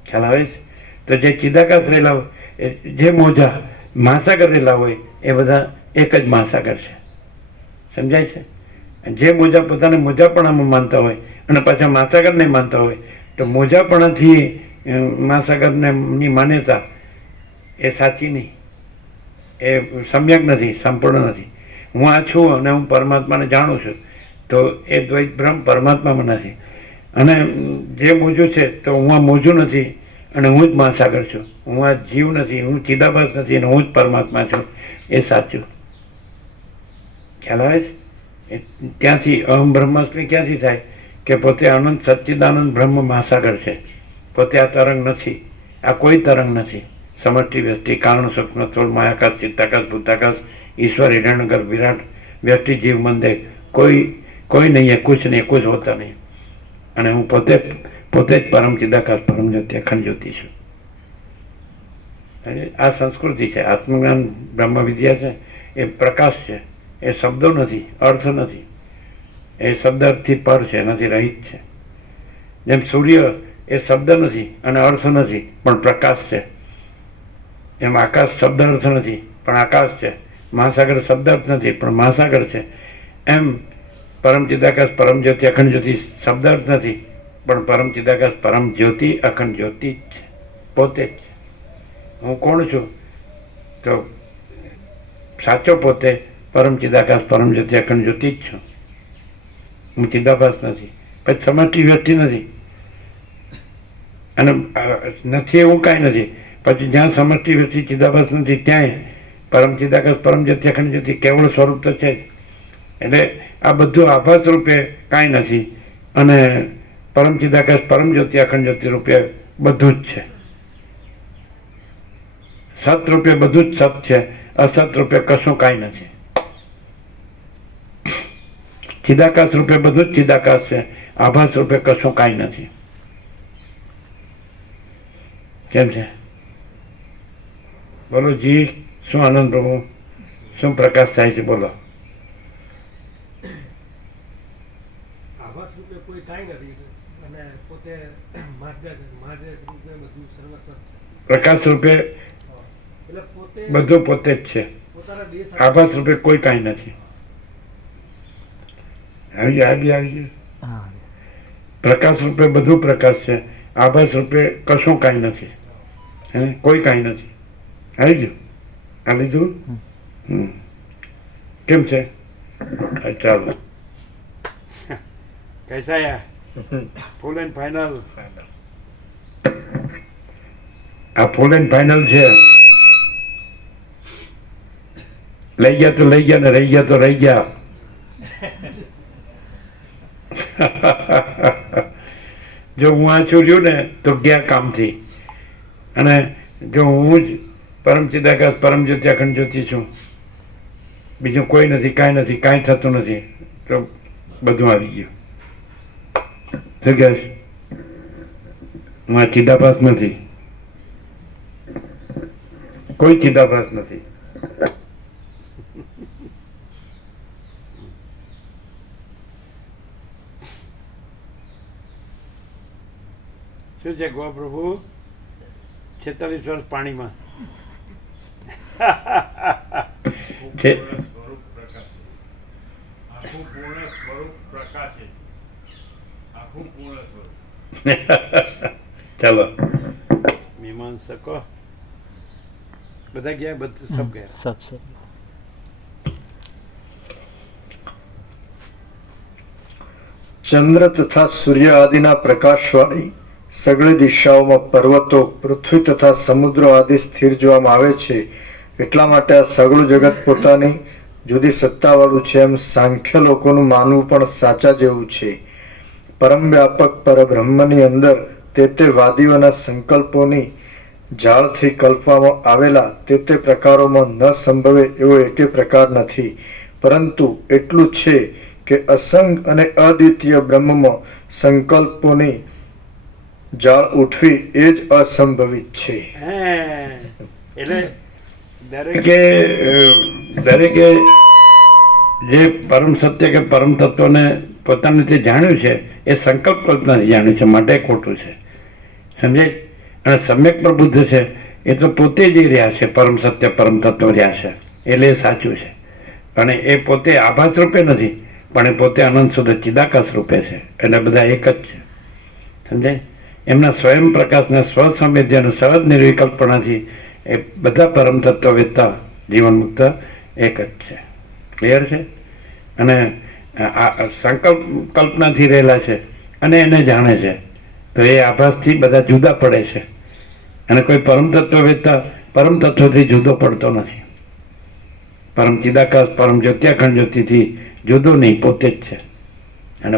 ખ્યાલ આવે છે? તો જે ચિદાકાશ રહેલા હોય, જે મોજા મહાસાગર રહેલા હોય, એ બધા એક જ મહાસાગર છે, સમજાય છે. જે મોજા પોતાને મોજાપણામાં માનતા હોય અને પાછા મહાસાગરને માનતા હોય, તો મોજાપણાથી મહાસાગરની માન્યતા એ સાચી નહીં, એ સમ્યક નથી, સંપૂર્ણ નથી. હું આ છું અને હું પરમાત્માને જાણું છું, તો એ દ્વૈત બ્રહ્મ પરમાત્મામાં નથી. અને જે મોજું છે, તો હું આ મોજું નથી અને હું જ મહાસાગર છું, હું આ જીવ નથી, હું ચિદાભાસ નથી અને હું જ પરમાત્મા છું, એ સાચું. ખ્યાલ આવે છે? ત્યાંથી અહમ બ્રહ્માસ્મિ ક્યાંથી થાય કે પોતે અનંત સચ્ચિદાનંદ બ્રહ્મ મહાસાગર છે, પોતે આ તરંગ નથી, આ કોઈ તરંગ નથી. સમષ્ટિ વ્યષ્ટિ કારણ સૂક્ષ્મ સ્થૂળ માયાકાશ ચિત્તાકાશ ભૂતાકાશ ઈશ્વર હિરણ્યગર્ભ વિરાટ વ્યષ્ટિ જીવ મંદે કોઈ નહીં, એ કુછ નહીં, કુછ હોતા નહીં. અને હું પોતે જ પરમ ચિદાકાશ પરમ જ્યોતિ અખંડ જ્યોતિ છું. આ સંસ્કૃતિ છે. આત્મજ્ઞાન બ્રહ્મ વિદ્યા છે, એ પ્રકાશ છે, એ શબ્દો નથી, અર્થ નથી. એ શબ્દ અર્થથી પર છે, નથી રહિત છે. જેમ સૂર્ય એ શબ્દ નથી અને અર્થ નથી, પણ પ્રકાશ છે. એમ આકાશ શબ્દ અર્થ નથી, પણ આકાશ છે. મહાસાગર શબ્દ અર્થ નથી, પણ મહાસાગર છે. એમ પરમ ચિદાકાશ પરમ જ્યોતિ અખંડ જ્યોતિ શબ્દ અર્થ નથી, પણ પરમ ચિદાકાશ પરમ જ્યોતિ અખંડ જ્યોતિ જ છે, પોતે જ. હું કોણ છું? તો સાચો પોતે પરમ ચિદાકાશ પરમ જ્યોતિ અખંડ જ્યોતિ જ છું. હું ચિદાભાસ નથી, પછી સમષ્ટિ વ્યક્તિ નથી, અને નથી એવું કાંઈ નથી. પછી જ્યાં સમષ્ટિ વ્યક્તિ ચિદાભાસ નથી, ત્યાંય પરમ ચિદાકાશ પરમ જ્યોતિ અખંડ જ્યોતિ કેવળ સ્વરૂપ તો છે જ. એટલે આ બધું આભાસ રૂપે કાંઈ નથી, અને પરમ ચિદાકાશ પરમ જ્યોતિ અખંડ જ્યોતિ રૂપે બધું જ છે. સત રૂપે બધું જ સત છે, અસત રૂપે કશું કાંઈ નથી. ચિદાકાશ રૂપે બધું જ ચિદાકાશ છે, આભાસ રૂપે કશું કાંઈ નથી. કેમ છે? બોલો જી, શું આનંદ પ્રભુ, શું પ્રકાશ થાય છે? બોલો. આભાસ રૂપે કોઈ કાંઈ નથી અને પોતે મહાદેવ રૂપે બધું સર્વસ્વ છે. પ્રકાશ રૂપે એટલે પોતે બધું પોતે જ છે. પોતાના દેશ આભાસ રૂપે કોઈ કાંઈ નથી. આવી ગયું. હા. પ્રકાશ રૂપે બધું પ્રકાશ છે, આભાસ રૂપે કશું કાંઈ નથી, હે કોઈ કાંઈ નથી. આવી ગયું? આ લીધું? કેમ છે? ચાલો. कैसा है? Full and final. આ ફૂલ એન્ડ ફાઇનલ છે. લઈ ગયા તો લઈ ગયા, ને રહી ગયા તો રહી ગયા. જો હું આ છું રહ્યું ને તો ગયા કામથી, અને જો હું જ પરમ ચિદાકાશ પરમ જ્યોતિ અખંડ જ્યોતિ છું, બીજું કોઈ નથી, કાંઈ નથી, કાંઈ થતું નથી, તો બધું આવી ગયું. શું કહે છે? હું આ ચિદાભાસ નથી, કોઈ ચિદાભાસ નથી. શું છે ગો પ્રભુ 46 વર્ષ પાણીમાં છે. સ્વરૂપ પ્રકાશ આખું પૂર્ણ સ્વરૂપ પ્રકાશે આખું પૂર્ણ સ્વરૂપ. ચાલો મીમાંસકો બધા ગયા, બધું સબ ગયા. सब सब ચંદ્ર તથા સૂર્ય આદિના પ્રકાશવાળી સગળી દિશાઓમાં પર્વતો, પૃથ્વી તથા સમુદ્રો આદિ સ્થિર જોવામાં આવે છે. એટલા માટે આ સગળું જગત પોતાની જુદી સત્તાવાળું છે એમ સાંખ્ય લોકોનું માનવું પણ સાચા જેવું છે. પરમ વ્યાપક પરબ્રહ્મની અંદર તે વાદીઓના સંકલ્પોની જાળથી કલ્પવામાં આવેલા તે પ્રકારોમાં ન સંભવે એવો એકે પ્રકાર નથી. પરંતુ એટલું છે કે અસંગ અને અદ્વિતીય બ્રહ્મમાં સંકલ્પોની જાળ ઉઠવી એ જ અસંભવિત છે. એટલે દરેકે જે પરમ સત્ય કે પરમ તત્વને પોતાને તે જાણ્યું છે એ સંકલ્પ કલ્પનાથી જાણ્યું છે, માટે ખોટું છે. સમજાય? અને સમ્યક પ્રબુદ્ધ છે એ તો પોતે જ રહ્યા છે, પરમ સત્ય પરમ તત્વ રહ્યા છે, એટલે એ સાચું છે. અને એ પોતે આભાસ રૂપે નથી, પણ એ પોતે અનંત શુદ્ધ ચિદાકાશ રૂપે છે. એટલે બધા એક જ છે. સમજાય? એમના સ્વયં પ્રકાશને સ્વસંવેદ્ય અને સહજ નિર્વિકલ્પણાથી એ બધા પરમ તત્વવેત્તા જીવન મુક્ત એક જ છે. ક્લિયર છે? અને આ સંકલ્પ કલ્પનાથી રહેલા છે અને એને જાણે છે, તો એ આભાસથી બધા જુદા પડે છે. અને કોઈ પરમ તત્વવેત્તા પરમ તત્વથી જુદો પડતો નથી. પરમ ચિદાકાશ પરમ જ્યોત્યાખંડ જ્યોતિથી જુદો નહીં, પોતે જ છે. અને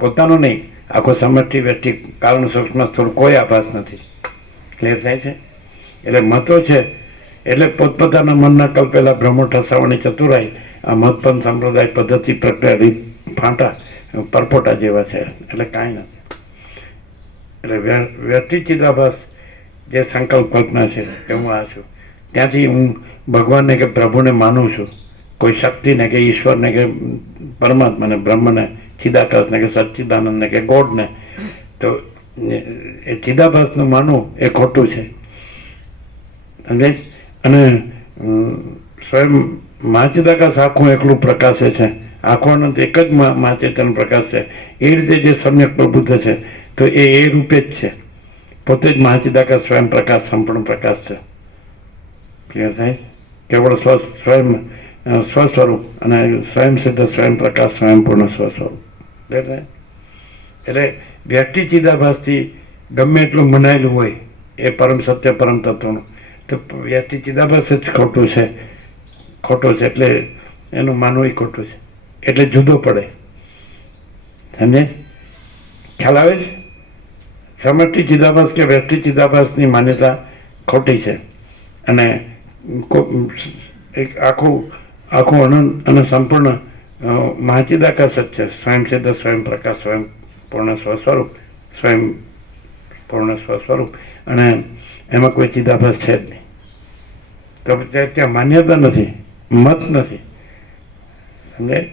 પોતાનું નહીં, આખો સમષ્ટિ વ્યક્તિ કારણ સૂક્ષ્મ સ્થળ કોઈ આભાસ નથી. ક્લિયર થાય છે? એટલે મતો છે એટલે પોતપોતાના મનના કલ્પેલા ભ્રમો ઠસાવવાની ચતુરાઈ આ મતપંથ સંપ્રદાય પદ્ધતિ પ્રક્રિયા રીત ફાંટા પરપોટા જેવા છે. એટલે કાંઈ નથી. એટલે વ્યક્તિ ચિદાભાસ જે સંકલ્પ કલ્પના છે એ હું આ છું. ત્યાંથી હું ભગવાનને કે પ્રભુને માનું છું, કોઈ શક્તિને કે ઈશ્વરને કે પરમાત્માને, બ્રહ્મને, ચિદાકાશને કે સચ્ચિદાનંદને કે ગોડને, તો એ ચિદાભાસનું માનવું એ ખોટું છે. સમજાય? અને સ્વયં મહાચિદાકાશ આખું એકલું પ્રકાશે છે, આખો અનંત એક જ મહાચેતન પ્રકાશ છે. એ રીતે જે સમ્યક પ્રબુદ્ધ છે તો એ રૂપે જ છે, પોતે જ મહાચિદાકાશ સ્વયં પ્રકાશ સંપૂર્ણ પ્રકાશ છે. ક્લિયર થાય? કેવળ સ્વયં સ્વસ્વરૂપ અને સ્વયં સિદ્ધ સ્વયં પ્રકાશ સ્વયંપૂર્ણ સ્વસ્વરૂપ. એટલે વ્યક્તિ ચિદાભાસથી ગમે એટલું મનાયેલું હોય એ પરમ સત્ય પરમ તત્વનું, તો વ્યક્તિ ચિદાભાસ જ ખોટું છે, ખોટો છે. એટલે એનું માનવું ખોટું છે, એટલે જુદો પડે. સમજે? ખ્યાલ આવે છે? સમષ્ટિ ચિદાભાસ કે વ્યક્તિ ચિદાભાસની માન્યતા ખોટી છે. અને એક આખું અનંત અને સંપૂર્ણ મહાચિદાકાશ જ છે, સ્વયં સિદ્ધ સ્વયં પ્રકાશ સ્વયં પૂર્ણ સ્વસ્વરૂપ, સ્વયં પૂર્ણ સ્વસ્વરૂપ. અને એમાં કોઈ ચિદાભાસ છે જ નહીં. તો ત્યાં માન્યતા નથી, મત નથી. સમજાય?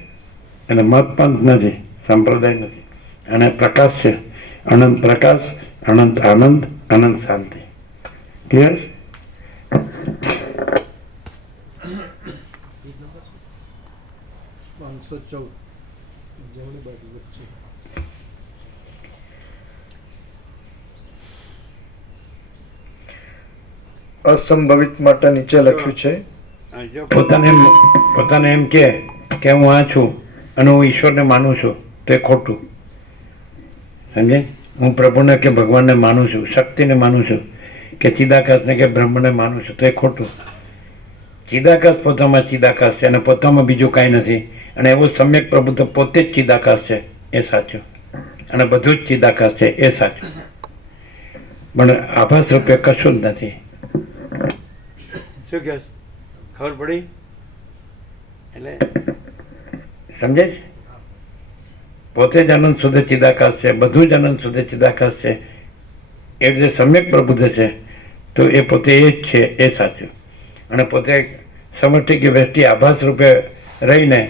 અને મત પંથ નથી, સંપ્રદાય નથી. અને પ્રકાશ છે, અનંત પ્રકાશ, અનંત આનંદ, અનંત શાંતિ. ક્લિયર? 514 જમણી બાજુ વચ્ચે. અસંભવિત માટે નીચે લખ્યું છે, જો પોતાને એમ કે હું આ છું અને હું ઈશ્વરને માનું છું, તો એ ખોટું. સમજે? હું પ્રભુને કે ભગવાનને માનું છું, શક્તિને માનું છું, કે ચિદાકાશને કે બ્રહ્મને માનું છું, તો એ ખોટું. ચિદાકાશ પોતામાં ચિદાકાશ છે અને પોતામાં બીજું કાંઈ નથી. અને એવો સમ્યક પ્રબુદ્ધ પોતે જ ચિદાકાશ છે, એ સાચું. અને બધું જ ચિદાકાશ છે, એ સાચું. પણ આભાસ રૂપે કશું જ નથી. શું કહે? ખબર પડી? એટલે સમજે છે? પોતે જ અનંત શુદ્ધ ચિદાકાશ છે, બધું જ અનંત શુદ્ધ ચિદાકાશ છે. એ રીતે સમ્યક પ્રબુદ્ધ છે, તો એ પોતે એ જ છે, એ સાચું. અને પોતે સમષ્ટિ કે વ્યક્તિ આભાસ રૂપે રહીને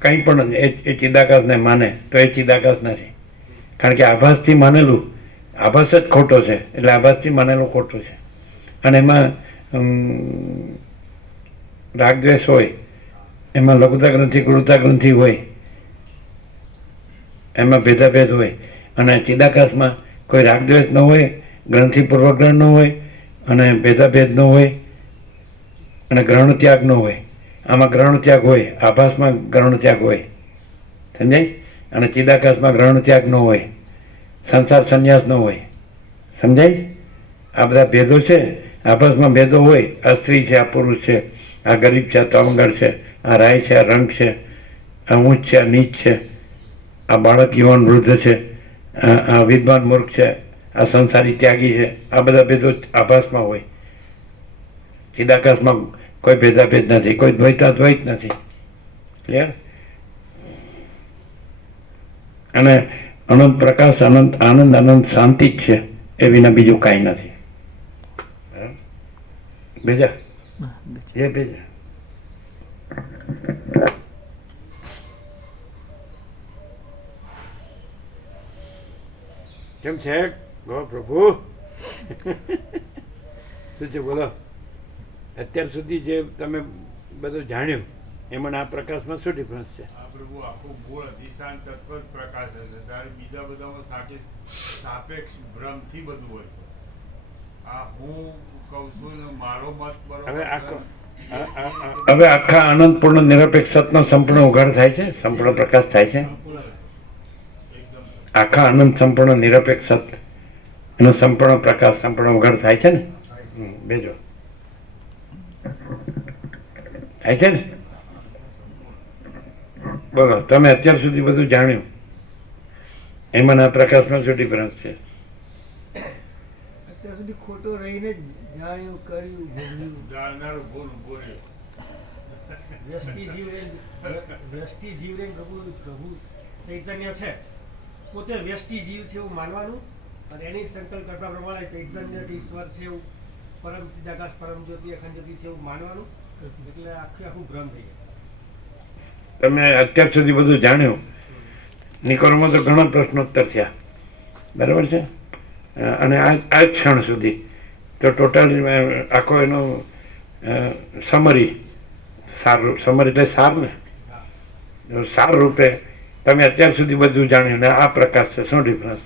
કંઈ પણ એ ચિદાકાશને માને તો એ ચિદાકાશ નથી. કારણ કે આભાસથી માનેલું આભાસ જ ખોટો છે, એટલે આભાસથી માનેલું ખોટું છે. અને એમાં રાગદ્વેષ હોય, એમાં લઘુતા ગ્રંથિ ગુરુતા ગ્રંથિ હોય, એમાં ભેદાભેદ હોય. અને ચિદાકાશમાં કોઈ રાગદ્વેષ ન હોય, ગ્રંથિ પૂર્વગ્રહ ન હોય, અને ભેદાભેદ ન હોય, અને ગ્રહણ ત્યાગ ન હોય. આમાં ગ્રહણ ત્યાગ હોય, આભાસમાં ગ્રહણ ત્યાગ હોય, સમજાય? અને ચિદાકાશમાં ગ્રહણ ત્યાગ ન હોય, સંસાર સંન્યાસ ન હોય, સમજાય? આ બધા ભેદો છે. આભાસમાં ભેદો હોય, આ સ્ત્રી છે, આ પુરુષ છે, આ ગરીબ છે, આ તવંગર છે, આ રાય છે, આ રંગ છે, આ ઊંચ છે, આ નીચ છે, આ બાળક યુવાન વૃદ્ધ છે, આ વિદ્વાન મૂર્ખ છે, આ સંસારી ત્યાગી છે. આ બધા ભેદો આભાસમાં હોય. ચિદાકાશમાં કોઈ ભેદાભેદ નથી, કોઈ દ્વૈતાદ્વૈત નથી. ક્લિયર? અને અનંત પ્રકાશ, અનંત આનંદ, અનંત શાંતિ જ છે, એ વિના બીજું કાંઈ નથી. ભેજા એ ભેજા કેમ છે ગો પ્રભુ? શું છે બોલો? અત્યાર સુધી જે તમે બધું જાણ્યું એમાં આ પ્રકાશમાં શું ડિફરન્સ છે? આ પ્રભુ આખું મૂળ અધિષ્ઠાન તત્વ જ પ્રકાશ છે. ત્યારે બીજા બધામાં સાપેક્ષ ભ્રમથી બધું હોય છે. આ હું કહું છું ને મારો મત હવે આખા આનંદ પૂર્ણ નિરપેક્ષ સતનો સંપૂર્ણ ઉઘાડ થાય છે, સંપૂર્ણ પ્રકાશ થાય છે. આખા આનંદ સંપૂર્ણ નિરપેક્ષ સત એનો સંપૂર્ણ પ્રકાશ, સંપૂર્ણ ઉઘાડ થાય છે ને? બેજો થાય છે ને? બોલો, તમે અત્યાર સુધી બધું જાણ્યું, એમાં આ પ્રકાશમાં શું ડિફરન્સ છે? અત્યાર સુધી ખોટો રહીને જ જાણ્યું, કર્યું, ભોગવ્યું. જાણનારું ભૂલ બોલે. વ્યષ્ટિ જીવરે પ્રભુ ચૈતન્ય છે, પોતે વ્યષ્ટિ જીવ છે એવું માનવાનું, અને એની સંકલ્પ કરતા પ્રમાણે ચૈતન્ય ઈશ્વર છે એવું, પરમ ચિદાકાશ, પરમ જ્યોતિ, અખંડ જ્યોતિ છે એવું માનવાનું. એટલે આખું ભ્રમ થઈ જાય. તમે અત્યાર સુધી બધું જાણ્યું, નિકોલમાં તો ઘણા પ્રશ્નોત્તર થયા, બરાબર છે? અને આ ક્ષણ સુધી તો ટોટલ આખો એનો સમરી, સમરી એટલે સાર ને, સાર રૂપે તમે અત્યાર સુધી બધું જાણ્યું ને આ પ્રકાશ છે. શું ડિફરન્સ?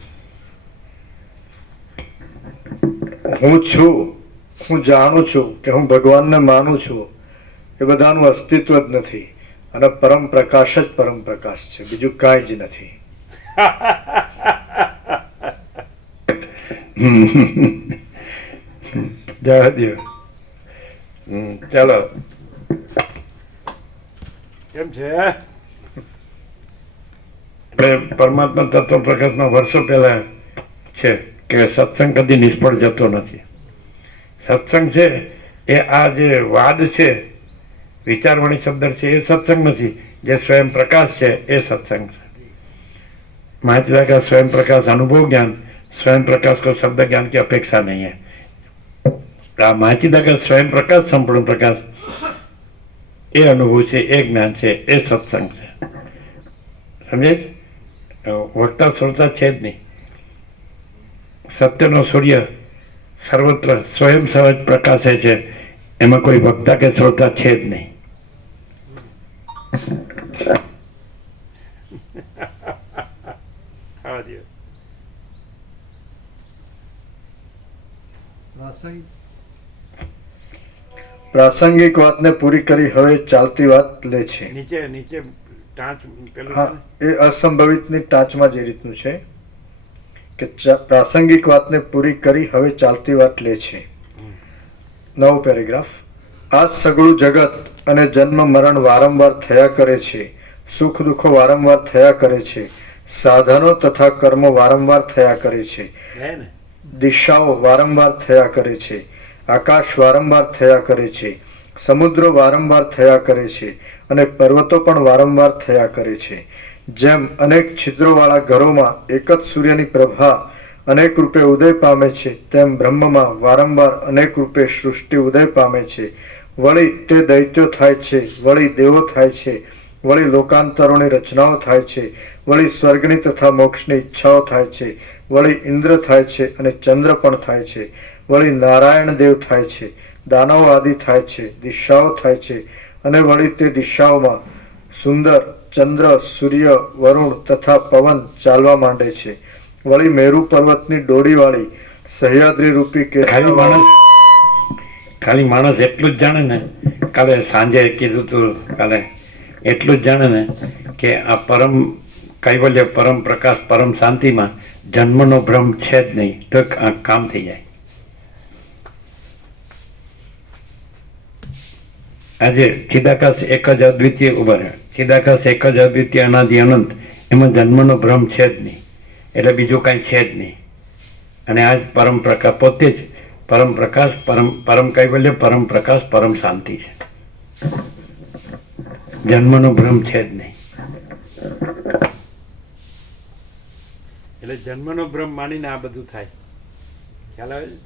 હું છું, હું જાણું છું કે હું ભગવાનને માનું છું, એ બધાનું અસ્તિત્વ જ નથી. અને પરમ પ્રકાશ જ પરમ પ્રકાશ છે, બીજું કાંઈ જ નથી. જવા દો. ચાલો, કેમ છે? એટલે પરમાત્મા તત્વ પ્રકાશમાં વર્ષો પહેલા છે કે સત્સંગ કદી નિષ્ફળ જતો નથી. સત્સંગ છે એ આ જે વાદ છે, વિચારવાણી શબ્દ છે, એ સત્સંગ નથી. જે સ્વયં પ્રકાશ છે એ સત્સંગ છે. माहिती का स्वयं प्रकाश अनुभव ज्ञान, स्वयं प्रकाश को शब्द ज्ञान की अपेक्षा नहीं है. माहिती का स्वयं प्रकाश, संपूर्ण प्रकाश, ये अनुभव से, ये ज्ञान से, ये सत्संग से. समझे? वक्ता श्रोता है ज नहीं. सत्यनो सूर्य सर्वत्र स्वयं सहज प्रकाशे છે, એમાં કોઈ વક્તા કે શ્રોતા છે જ નહીં. પ્રાસંગિક વાતને પૂરી કરી હવે ચાલતી વાત લે છે. નીચે નીચે ટાંચ પેલું હા, એ અસંભવિતની ટાંચમાં જે રીતનું છે કે પ્રાસંગિક વાતને પૂરી કરી હવે ચાલતી વાત લે છે. 9 પેરેગ્રાફ. આ સગળું જગત અને જન્મ મરણ વારંવાર થયા કરે છે, સુખ દુઃખો વારંવાર થયા કરે છે, સાધનો તથા કર્મો વારંવાર થયા કરે છે, દિશાઓ વારંવાર થયા કરે છે, આકાશ વારંવાર થયા કરે છે, સમુદ્રો વારંવાર થયા કરે છે, અને પર્વતો પણ વારંવાર થયા કરે છે. જેમ અનેક છિદ્રોવાળા ઘરોમાં એક જ સૂર્યની પ્રભા અનેક રૂપે ઉદય પામે છે, તેમ બ્રહ્મમાં વારંવાર અનેક રૂપે સૃષ્ટિ ઉદય પામે છે. વળી તે દૈત્યો થાય છે, વળી દેવો થાય છે, વળી લોકાંતરોની રચનાઓ થાય છે, વળી સ્વર્ગની તથા મોક્ષની ઈચ્છાઓ થાય છે, વળી ઇન્દ્ર થાય છે અને ચંદ્ર પણ થાય છે, વળી નારાયણ દેવ થાય છે, દાનવો આદિ થાય છે, દિશાઓ થાય છે, અને વળી તે દિશાઓમાં સુંદર ચંદ્ર, સૂર્ય, વરુણ તથા પવન ચાલવા માંડે છે. વળી મેરુ પર્વતની ડોડીવાળી સહ્યાદ્રી રૂપી ખાલી માણસ એટલું જ જાણે ને, કાલે સાંજે કીધું તું, કાલે એટલું જ જાણે ને કે આ પરમ કૈવલ્ય, પરમ પ્રકાશ, પરમ શાંતિમાં જન્મનો ભ્રમ છે જ નહીં, તો આ કામ થઈ જાય. આજે ચિદાકાશ એક જ અદ્વિતીય ઉભા રહે, ચિદાકાશ એક જ અદ્વિતીય અનાદિ અનંત, એમાં જન્મનો ભ્રમ છે જ નહીં, એટલે બીજું કાંઈ છે જ નહીં. અને આ જ પરમ પ્રકાશ, પોતે જ પરમ પ્રકાશ, પરમ કૈવલ્ય, પરમ પ્રકાશ, પરમ શાંતિ છે. જન્મનો ભ્રમ છે જ નહીં. એટલે જન્મનો ભ્રમ માનીને આ બધું થાય. ખ્યાલ આવે છે?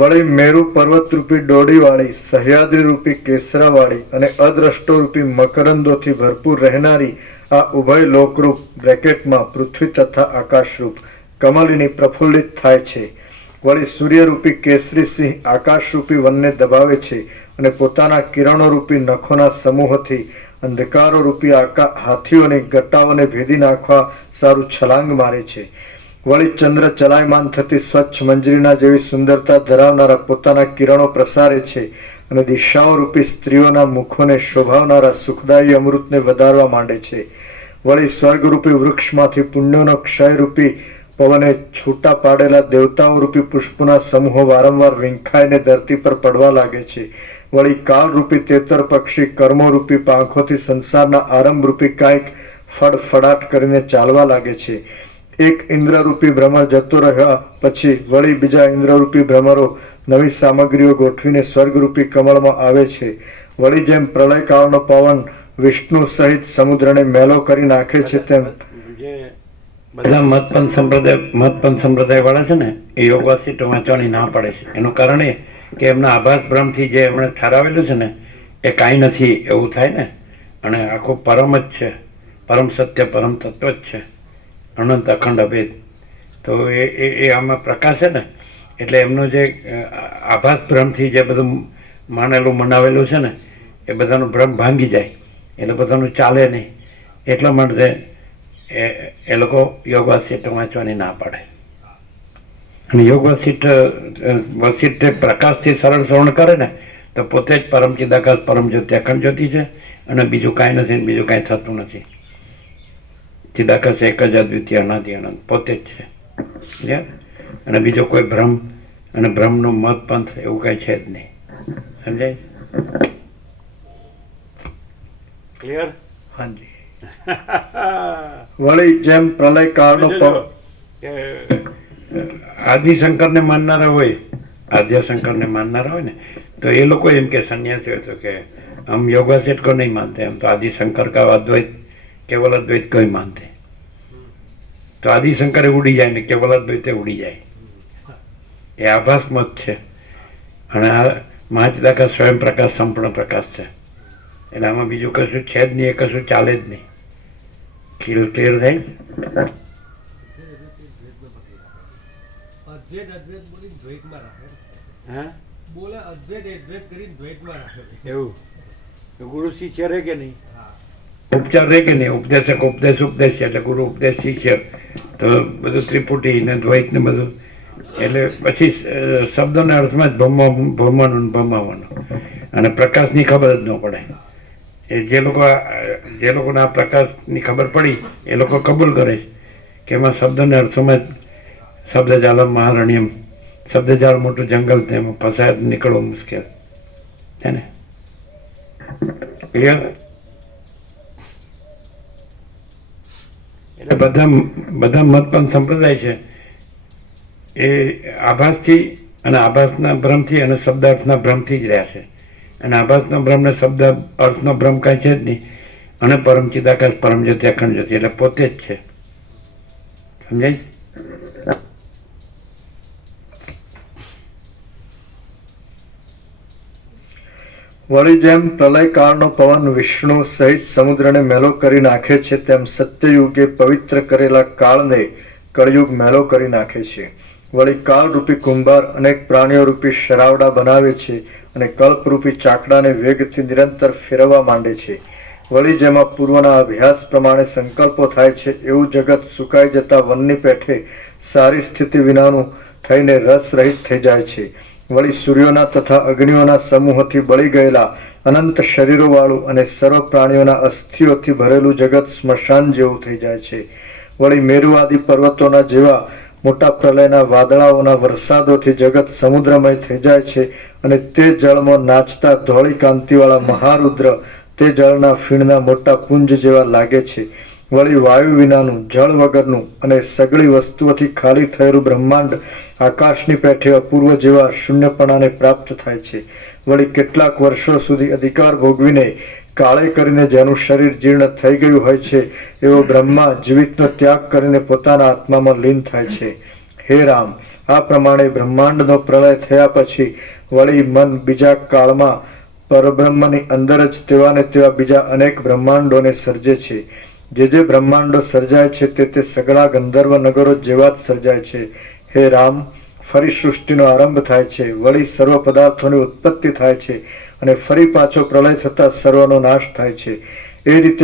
વળી મેરુ પર્વત રૂપી ડોડીવાળી સહ્યાદ્રી રૂપી કેસરાવાળી અને અદ્રષ્ટો રૂપી મકરંદોથી ભરપૂર રહેનારી આ ઉભય લોકરૂપ બ્રેકેટમાં પૃથ્વી તથા આકાશરૂપ કમલિની પ્રફુલ્લિત થાય છે. વળી સૂર્યરૂપી કેસરી સિંહ આકાશરૂપી વનને દબાવે છે અને પોતાના કિરણોરૂપી નખોના સમૂહથી અંધકારો રૂપી હાથીઓની ગટ્ટાઓને ભેદી નાખવા સારું છલાંગ મારે છે. વળી ચંદ્ર ચલાયમાન થતી સ્વચ્છ મંજરીના જેવી સુંદરતા ધરાવનારા પોતાના કિરણો પ્રસારે છે અને દિશાઓ રૂપી સ્ત્રીઓના મુખોને શોભાવનારા સુખદાયી અમૃતને વધારવા માંડે છે. વળી સ્વર્ગરૂપી વૃક્ષમાંથી પુણ્યોનો ક્ષયરૂપી પવને છૂટા પાડેલા દેવતાઓ રૂપી પુષ્પોના સમૂહો વારંવાર વિંખાઈને ધરતી પર પડવા લાગે છે. વળી કાળરૂપી તેતર પક્ષી કર્મોરૂપી પાંખોથી સંસારના આરંભરૂપી કાંઈક ફડફડાટ કરીને ચાલવા લાગે છે. એક ઇન્દ્રરૂપી ભ્રમર જતો રહ્યા પછી વળી બીજા ઇન્દ્રરૂપી ભ્રમરો નવી સામગ્રીઓ ગોઠવીને સ્વર્ગરૂપી કમળમાં આવે છે. વળી જેમ પ્રલયકાળનો પવન વિષ્ણુ સહિત સમુદ્રને મેલો કરી નાખે છે, તેમ બધા મતપંથ સંપ્રદાય વાળા છે ને, એ યોગવાસિત વાંચવાની ના પડે છે. એનું કારણ એ કે એમના આભાસ ભ્રમથી જે એમણે ઠરાવેલું છે ને, એ કાંઈ નથી એવું થાય ને. અને આખું પરમ જ છે, પરમ સત્ય, પરમ તત્વ જ છે, અનંત અખંડ અભેદ. તો એ આમાં પ્રકાશે ને, એટલે એમનો જે આભાસ ભ્રમથી જે બધું માનેલું મનાવેલું છે ને, એ બધાનું ભ્રમ ભાંગી જાય, એટલે બધાનું ચાલે નહીં. એટલા માટે એ લોકો યોગવાસિત વાંચવાની ના પાડે. અને યોગવાસિત પ્રકાશથી સરળ શ્રવણ કરે ને, તો પોતે જ પરમ ચિદાકાશ, પરમ જ્યોતિ, અખંડ જ્યોતિ છે, અને બીજું કાંઈ નથી, બીજું કાંઈ થતું નથી. ચિદાકાશ એક જ અદ્વિતીય અનાદિ અનંત પોતે જ છે. અને બીજો કોઈ ભ્રમ અને ભ્રમનો મત પંથ એવું કાંઈ છે જ નહીં. સમજાય? ક્લિયર? હાજી. વળી જેમ પ્રલયકાળનો આદિશંકરને માનનારા હોય, આદ્યશંકરને માનનારા હોય ને, તો એ લોકો એમ કે સન્યાસી હોય તો કે હમ योगासेट को नहीं मानते, हम तो आदिशंकर का अद्वैत, केवल अद्वैत को ही मानते. तो आदिशंकर उड़ी जाए ने केवल अद्वैत उड़ी जाए. ये आभास मत છે. અને આ મહાચિદાકાશ સ્વયં પ્રકાશ, સંપૂર્ણ પ્રકાશ છે. એટલે આમાં બીજું કશું છે જ નહીં, એ કશું ચાલે જ નહીં. ક્લિયર થાય? અદ્વૈત અદ્વૈત બોલી દ્વૈતમાં રાખે. હા, બોલે અદ્વૈત અદ્વૈત કરીને દ્વૈતમાં રાખે. એવું ગુરુ શિષ્ય રહે કે નહીં? હા. ઉપચાર રહે કે નહીં? ઉપદેશક ઉપદેશ એટલે ગુરુ ઉપદેશ શિષ્ય, તો બધું ત્રિપુટી ને દ્વૈત ને બધું. એટલે પછી શબ્દોના અર્થમાં જ ભમવાનું ભમાવાનું, અને પ્રકાશની ખબર જ ન પડે. એ જે લોકોને આ પ્રકાશની ખબર પડી, એ લોકો કબૂલ કરે છે કે એમાં શબ્દોના અર્થોમાં જ શબ્દજાલમ મહારણ્યમ, શબ્દજાળ મોટું જંગલ, તેમાં ફસાય નીકળવું મુશ્કેલ છે ને. ક્લિયર? એટલે બધા મતપંથ સંપ્રદાય છે એ આભાસથી અને આભાસના ભ્રમથી અને શબ્દાર્થના ભ્રમથી જ રહ્યા છે. અને આભાસનો ભ્રમ ને શબ્દ અર્થનો ભ્રમ કાંઈ છે જ નહીં. અને પરમ ચિદાકાશ, પરમ જ્યોતિ, અખંડ જ્યોતિ એટલે પોતે જ છે. સમજાય? વળી જેમ પ્રલયકાળનો પવન વિષ્ણુ સહિત સમુદ્રને મેલો કરી નાખે છે, તેમ સત્યયુગે પવિત્ર કરેલા કાળને કળયુગ મેલો કરી નાખે છે. વળી કાળરૂપી કુંભાર અનેક પ્રાણીઓ રૂપી શરાવડા બનાવે છે અને કલ્પરૂપી ચાકડાને વેગથી નિરંતર ફેરવવા માંડે છે. વળી જેમાં પૂર્વના અભ્યાસ પ્રમાણે સંકલ્પો થાય છે, એવું જગત સુકાઈ જતા વનની પેઠે સારી સ્થિતિ વિનાનું થઈને રસરહિત થઈ જાય છે. વળી સૂર્યોના તથા અગ્નિઓના સમૂહથી બળી ગયેલા અનંત શરીરોવાળું અને સર્વ પ્રાણીઓના અસ્થિઓથી ભરેલું જગત સ્મશાન જેવું થઈ જાય છે. વળી મેરુ આદિ પર્વતોના જેવા મોટા પ્રલયના વાદળાઓના વરસાદોથી જગત સમુદ્રમય થઈ જાય છે અને તે જળમાં નાચતા ધોળી કાંતિવાળા મહારુદ્ર તે જળના ફીણના મોટા પુંજ જેવા લાગે છે. વળી વાયુ વિનાનું, જળ વગરનું અને સગળી વસ્તુઓથી ખાલી થયેલું બ્રહ્માંડ આકાશની પેઠે અપૂર્વ જેવા શૂન્યપણાને પ્રાપ્ત થાય છે. વળી કેટલાક વર્ષો સુધી અધિકાર ભોગવીને કાળે કરીને જેનું શરીર જીર્ણ થઈ ગયું હોય છે, એવો બ્રહ્મા જીવિતનો ત્યાગ કરીને પોતાના આત્મામાં લીન થાય છે. હે રામ, આ પ્રમાણે બ્રહ્માંડનો પ્રલય થયા પછી વળી મન બીજા કાળમાં પરબ્રહ્મની અંદર જ તેવાને તેવા બીજા અનેક બ્રહ્માંડોને સર્જે છે. જે જે બ્રહ્માંડો સર્જાય છે તે સગળા ગંધર્વ નગરો જેવા જ સર્જાય છે. હે રામ, ફરી સૃષ્ટિનો આરંભ થાય છે, વળી સર્વ પદાર્થોની ઉત્પત્તિ થાય છે અને ફરી પાછો પ્રલય થતાં સર્વનો નાશ થાય છે. એ રીતે